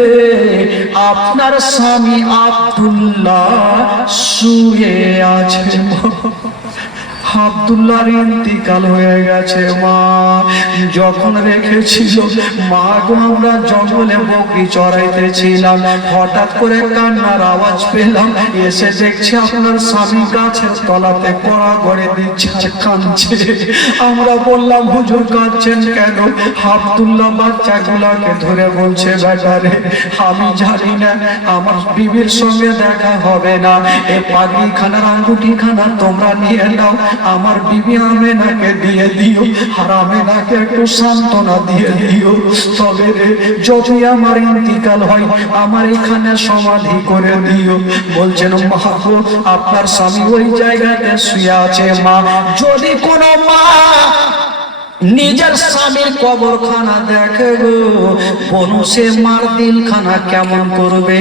আপনার স্বামী আব্দুল্লাহ শুয়ে আছে। আব্দুল্লাহর ইন্তিকাল হয়ে গেছে মা। যখন রেখেছিল মা গো, আমরা জঙ্গলে বকরি চড়াইতেছিলাম, হঠাৎ করে কান্নার আওয়াজ পেলাম, এসে দেখছি আপনার স্বামী গাছের তলাতে কড়া গড়ে দিচ্ছে আর কাঁদছে। আমরা বললাম, হুজুর কাঁদছেন কেন? আব্দুল্লাহ বাচ্চাগুলাকে ধরে বলছে, বেটারে আমি জানি না আমার বিবির সঙ্গে দেখা হবে না, এ পাগড়ি খানার আঙ্গুঠি খানা তোমরা নিয়ে নাও, আমার বিবি আমেনাকে দিয়ে দিও, আর আমেনাকে একটু সান্ত্বনা দিয়ে দিও। তবে রে যদি আমার ইন্তিকাল হয়, আমার এখানে সমাধি করে দিও। বলছেন, মা গো আপনার স্বামী ওই জায়গাতে শুয়ে আছে। মা যদি কোনো মা নিজের স্বামীর কবরখানা দেখে গো, বনু সে মার দিলখানা কেমন করবে?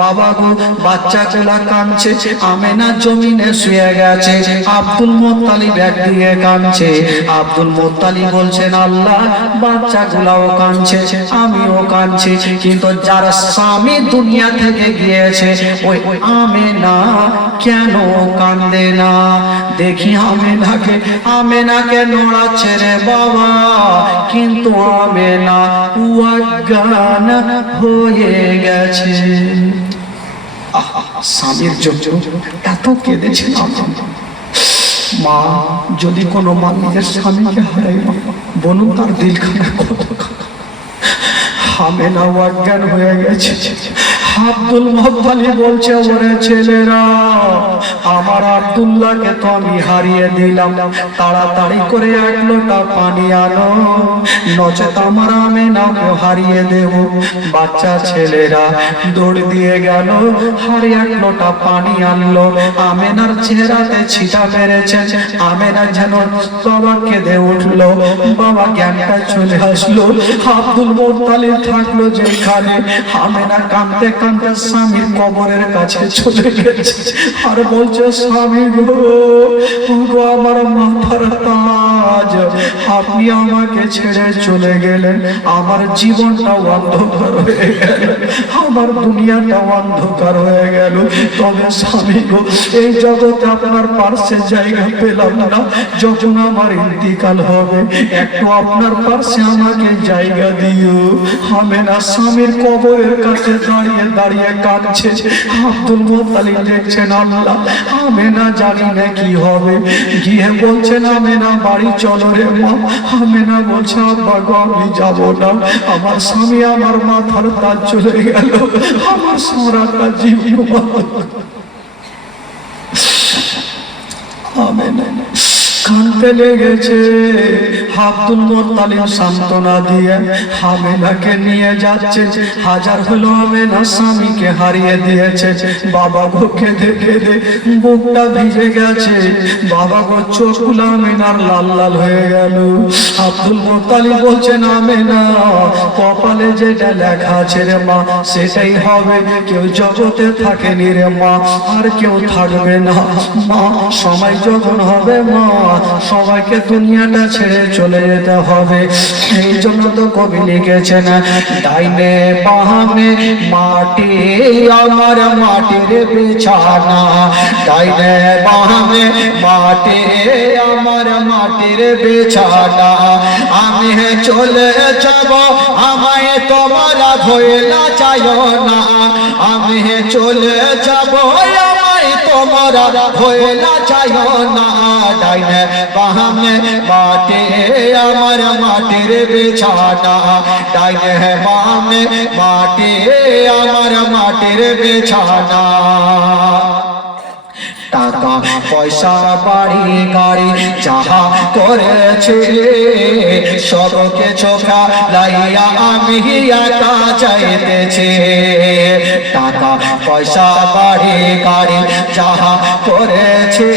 বাবা গো বাচ্চাগুলা কাঁদছে, আমেনা জমিনে শুয়ে গেছে, আব্দুল মুত্তালিব একদিকে কাঁদছে। আব্দুল মুত্তালিব বলছেন, আল্লাহ বাচ্চাগুলাও কাঁদছে, আমিও কাঁদছি, কিন্তু যার স্বামী দুনিয়া থেকে গিয়েছে ওই আমেনা কেন কাঁদে না? দেখি আমেনাকে নড়াচ্ছে রে বাবা, কিন্তু আমেনা অজ্ঞান হয়ে গেছে। স্বামীর জন্য এত কেঁদেছে মা। যদি কোনো মা নিজের স্বামীকে হারাই, বলুন তার দিলখানা কত। আমেনা অজ্ঞান হয়ে গেছে। আব্দুল মুত্তালিব বলছে, ওরে ছেলেরা, আমার আব্দুল্লাহকে তো আমি হারিয়ে দিলাম, তাড়াতাড়ি করে এক লোটা পানি আনো, নচেত আমার আমেনাকে হারিয়ে দেব। বাচ্চা ছেলেরা দৌড় দিয়ে গেল, আর এক লোটা পানি আনলো, আমেনার চেহারাতে ছিটা মেরেছেন। আমেনা যেন বাবা কেঁদে উঠলো, বাবা জ্ঞানটা চলে আসলো। আব্দুল মুত্তালিব থাকলো যেখানে, আমেনা কাঁদতে কাঁদতে স্বামীর কবরের কাছে চলে গেছে, আর বলছে, স্বামী গো, আমার মাথার তাজ, আপনি আমাকে ছেড়ে চলে গেলেন, আমার জীবনটা অন্ধকার হয়ে গেল, আমার দুনিয়াটা অন্ধকার হয়ে গেল। তবে স্বামী গো, এই জগতে আপনার পার্শ্বে জায়গা পেলাম না, যখন আমার ইন্তিকাল হবে একটু আপনার পার্শ্বে আমাকে জায়গা দিও। আমেনা স্বামীর কবরের কাছে দাঁড়িয়ে দাঁড়িয়ে কাঁদছে। আব্দুল মুত্তালিব দেখছেন, আল্লাহ আমেনা জানি না কি হবে। গিয়ে বলছেন, আমেনা বাড়ি চলো রে মা। আমেনা বলছে, আব্বা গো আমি যাব না, আমার স্বামী আমার মাথার তাজ চলে গেল, আমার সারাটা জীবন। আমেনা কাঁদতে লেগেছে। আব্দুল মুত্তালিব সান্ত্বনা দিয়ে আমেনাকে নিয়ে যাচ্ছে। হাজার হলো আমেনা স্বামীকে হারিয়ে দিয়েছে। বাবা গো কেঁদে কেঁদে বুকটা ভিজে গেছে। বাবা গো চোখগুলো আমেনার লাল লাল হয়ে গেল। আব্দুল মুত্তালিব বলছেন, আমেনা কপালে যেটা লেখা আছে রে মা সেটাই হবে। কেউ জগতে থাকেনি রে মা, আর কেউ থাকবে না মা। সময় যখন হবে মা, সবাইকে দুনিয়াটা ছেড়ে চলে যেতে হবে। এই জন্য তো কবি লিখেছেন, ডাইনে বামে মাটি আমার মাটির বিছানা, ডাইনে বামে মাটি আমার মাটির বিছানা। আমি চলে যাব, আমায় তোমরা ভুলা যাও না। আমি চলে যাব, আমায় তোমরা ভুলা যাও না। ডাইনে বামে মাটি আমার মাটির বিছানা, ডাইনে বামে মাটি আমার মাটির বিছানা। টাকা পয়সা বাড়ি গাড়ি যাহা করেছে সবকে চোখা লাইয়া আমি একা যাইতেছি। টাকা পয়সা বাড়ি গাড়ি যাহা করেছে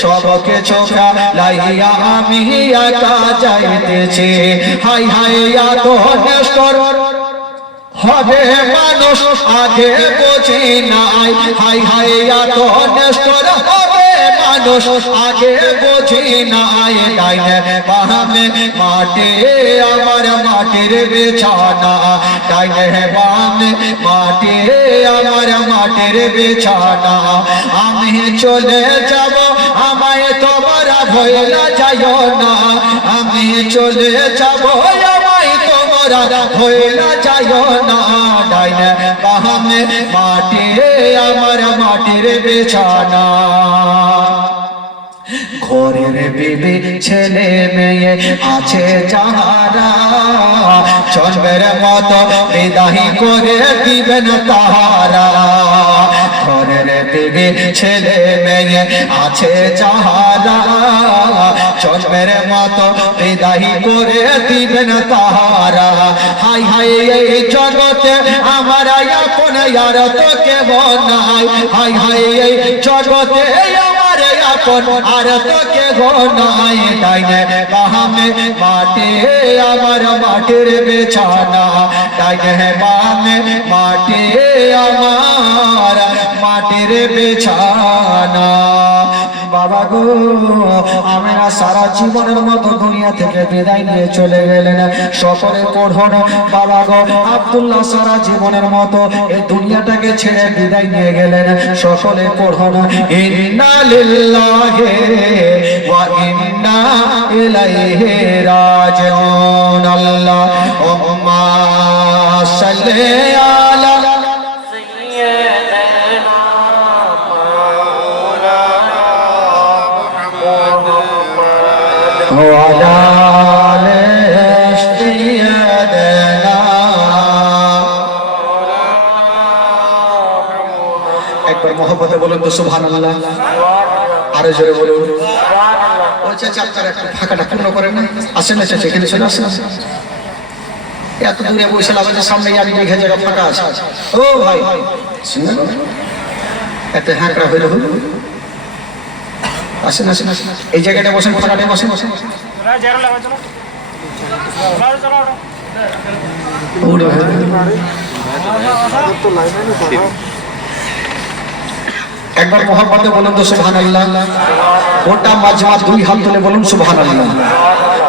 সবকে চোখা লাইয়া আমি একা যাইতেছি। হাই হাই এত নেস্তর হবে মানুষ আগে বুঝি নাই। হাই হাই এত নেস্তর হবে মানুষ আগে বুঝি নাই। ডাইনে বামে মাটি আমার মাটির বিছানা, ডাইনে বামে মাটি আমার মাটির বিছানা। আমি চলে যাব, আমায় তোমরা ভুলা যাও না। আমি চলে যাব, আমায় তোমরা ভুলা যাও না। ডাইনে বামে মাটি আমার মাটির বিছানা। ঘরের বিবি ছেলে মেয়ে আছে যাহারা, জন্মের মতো বিদায় করে দিবেন তাহারা। ঘরের বিবি ছেলে মেয়ে আছে যাহারা, জন্মের মতো বিদায় করে দিবেন তাহারা। হাই হাই এই জগতে আমার আপন আর তো কেবল নাই। হাই হাই এই জগতে আমার আপন আর তো কেবল নাই। ডাইনে বামে মাটি আমার মাটির বিছানা, ডাইনে বামে মাটি আমার মাটির বিছানা। বাবা গো, আমেনা সারা জীবনের মতো দুনিয়া থেকে বিদায় নিয়ে চলে গেলেন। সকলে পড়ুন, বাবা গো আব্দুল্লাহ সারা জীবনের মতো এই দুনিয়াটাকে ছেড়ে বিদায় নিয়ে গেলেন। সকলে পড়ুন, ইন্না লিল্লাহি ওয়া ইন্না ইলাইহি রাজিউন। আল্লাহুম্মা সাল্লি আলা وعلى آل سيدنا। একবার মহব্বতে বলুন তো সুবহানাল্লাহ। আরো জোরে বলুন। ও চাচা আপনারা একটু ফাঁকাটা পূর্ণ করেন না। আসেন না চাচা, এখানে চলে আসেন। এত দূরে বসে আমাদের সামনে আর বিঘা জায়গা ফাঁকা আছে। ও ভাই শুনুন, এত হ্যাঁকড়া হইলে হলো। আসেন আসেন আসেন, এই জায়গাটা বসেন, ফাঁকাটা বসেন বসেন। একবার মহব্বতে বলুন তো সুবহানাল্লাহ। গোটা মাজমা দুই হাত তুলে বলুন সুবহানাল্লাহ।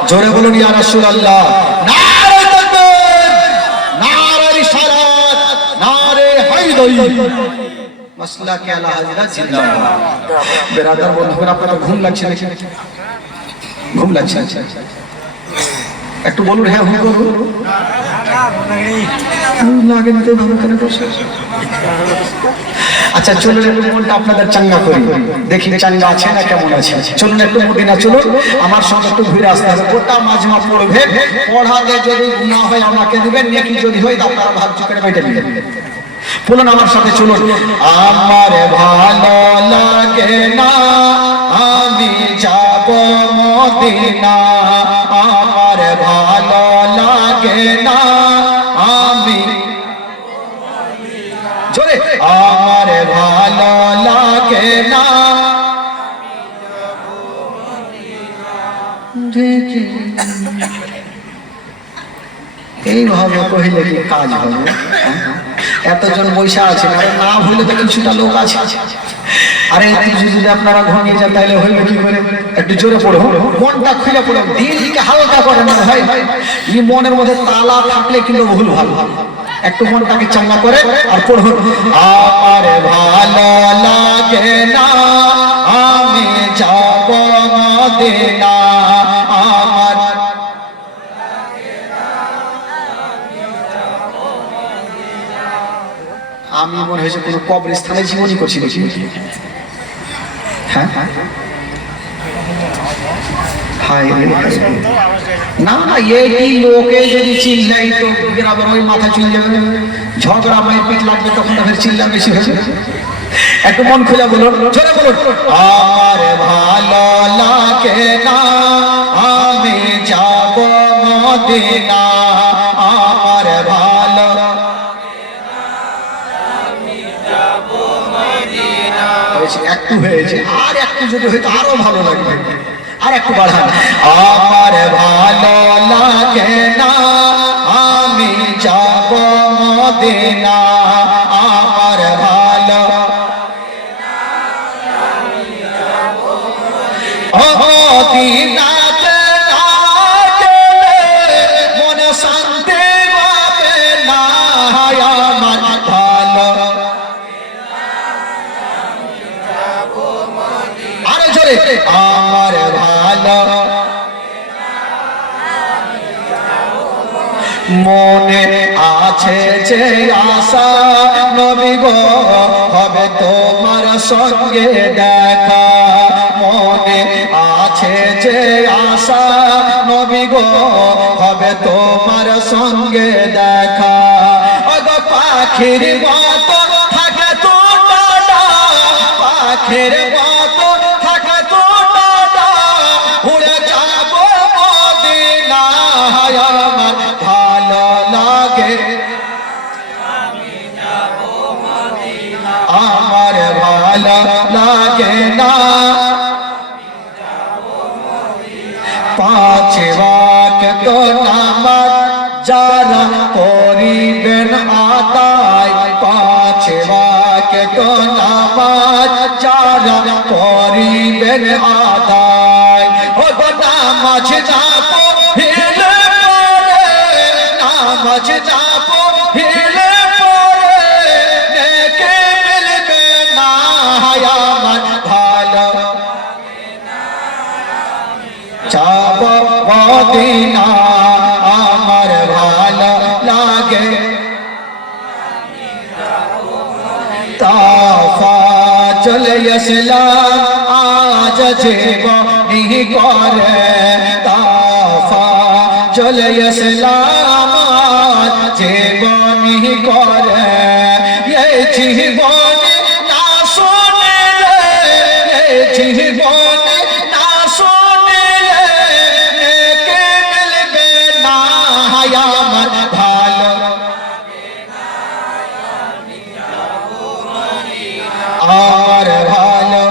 জোরে বলুন ইয়া রাসূলুল্লাহ। নারে তাকবীর, নারে রিসালাত, নারে হায়দার। মাসলা কে আলা হাজরাত জিন্দাবাদ। বেরাদার বন্ধুগণ, আপনাদের ঘুম লাগছে নাকি? ঘুম লাগছে? একটু বলুন হ্যাঁ হুঁ করুন। লাগেন তো ভালো করে বসে। আচ্ছা চলুন একটু মনটা আপনাদের চাঙ্গা করি, দেখি চাঙ্গা আছে না কেমন আছে। চলুন একটু মদিনা চলুন, আমার সঙ্গে একটু ঘুরে আসতে হবে। গোটা মাজমা পড়বে, পড়াতে যদি গুনাহ হয় আমাকে দিবেন, নেকি যদি হয় আপনারা ভাগ চুকের বাইরে দিবেন। বলুন আমার সাথে চলুন। আমার ভালো লাগে না আমি যাব যাব মদিনা আমার ভালো লাগে না আমি জোরে আমার ভালো লাগে না এইভাবে কহিলে কি কাজ হবে? এতজন বৈশা আছে আরে না হইলে তো কিছুটা লোক আছে আরে কিছু যদি আপনারা ঘুমিয়ে যান তাহলে হইবে কি করে? একটু জোরে পড়ো, মনটা খুলে পড়ো, দিলকে হালকা করে না ভাই। এই মনের মধ্যে তালা থাকলে কিন্তু ভুল ভালো, একটু মনটাকে চাঙ্গা করে আর পড়ো আমার ভালো লাগে না আমি যাব মদিনা আমার আমি মনে হয়েছে কোনো কবরস্থানে জীবনী করছি দেখি। হ্যাঁ হায় না না এই লোকে যদি চিল্লাই তো গ্রামের ওই মাথা চলে যাবে, ঝগড়া মারপিট লাগবে, তখন তাদের চিল্লা বেশি হবে। একটু মন খুলে বলুন, জোরে বলুন আমার ভালো লাগে না আমি যাব মদিনা আমার ভালো একটু হয়েছে আর একটু যদি হয়তো আরো ভালো লাগবে, আর একটু বাড়ান আমার ভালো লাগে না আমি যাব মদিনা আমার ভালো মদিনাতে না গেলে মনে শান্তি পাবে না আমার ভালো আরে জোরে আমার ভালো মনে আছে যে আশা নবী গো হবে তোমার সঙ্গে দেখা মনে আছে যে আশা নবী গো হবে তোমার সঙ্গে দেখা ওগো পাখির মতো থাকে তো ডানা পাখির মতো থাকে তো ডানা উড়ে যাব মদিনা আমার ভালো লাগে আমার ভালো লাগে না পাঁচ ওয়াক্ত নামাজ যারা করিবেন আদায় পাঁচ ওয়াক্ত নামাজ যারা করিবেন আদায় ও নামাজ যাবো হিলে পড়ে নামাজ যাবো হিলে পড়ে নেকি মিলবে না আমার ভালো যাব মদিনা আমার ভালো লাগে তাফা চলে আসলাম আজ জীবনী করে তাফা চলে আসলাম আজ জীবনী করে এই জীবনী না শুনলে এই জীবনী না শুনলে নেকি মিলবে না আমার ভালো আমার ভালো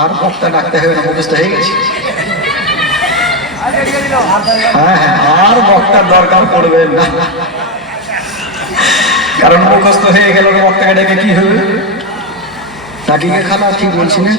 আর বক্তা ডাকতে হবে না, মুখস্থ হয়ে গেছে। হ্যাঁ হ্যাঁ আর বক্তার দরকার পড়বে না, কারণ মুখস্থ হয়ে গেল বক্তাকে ডেকে কি হবে? তাকে খালা কি বলছি না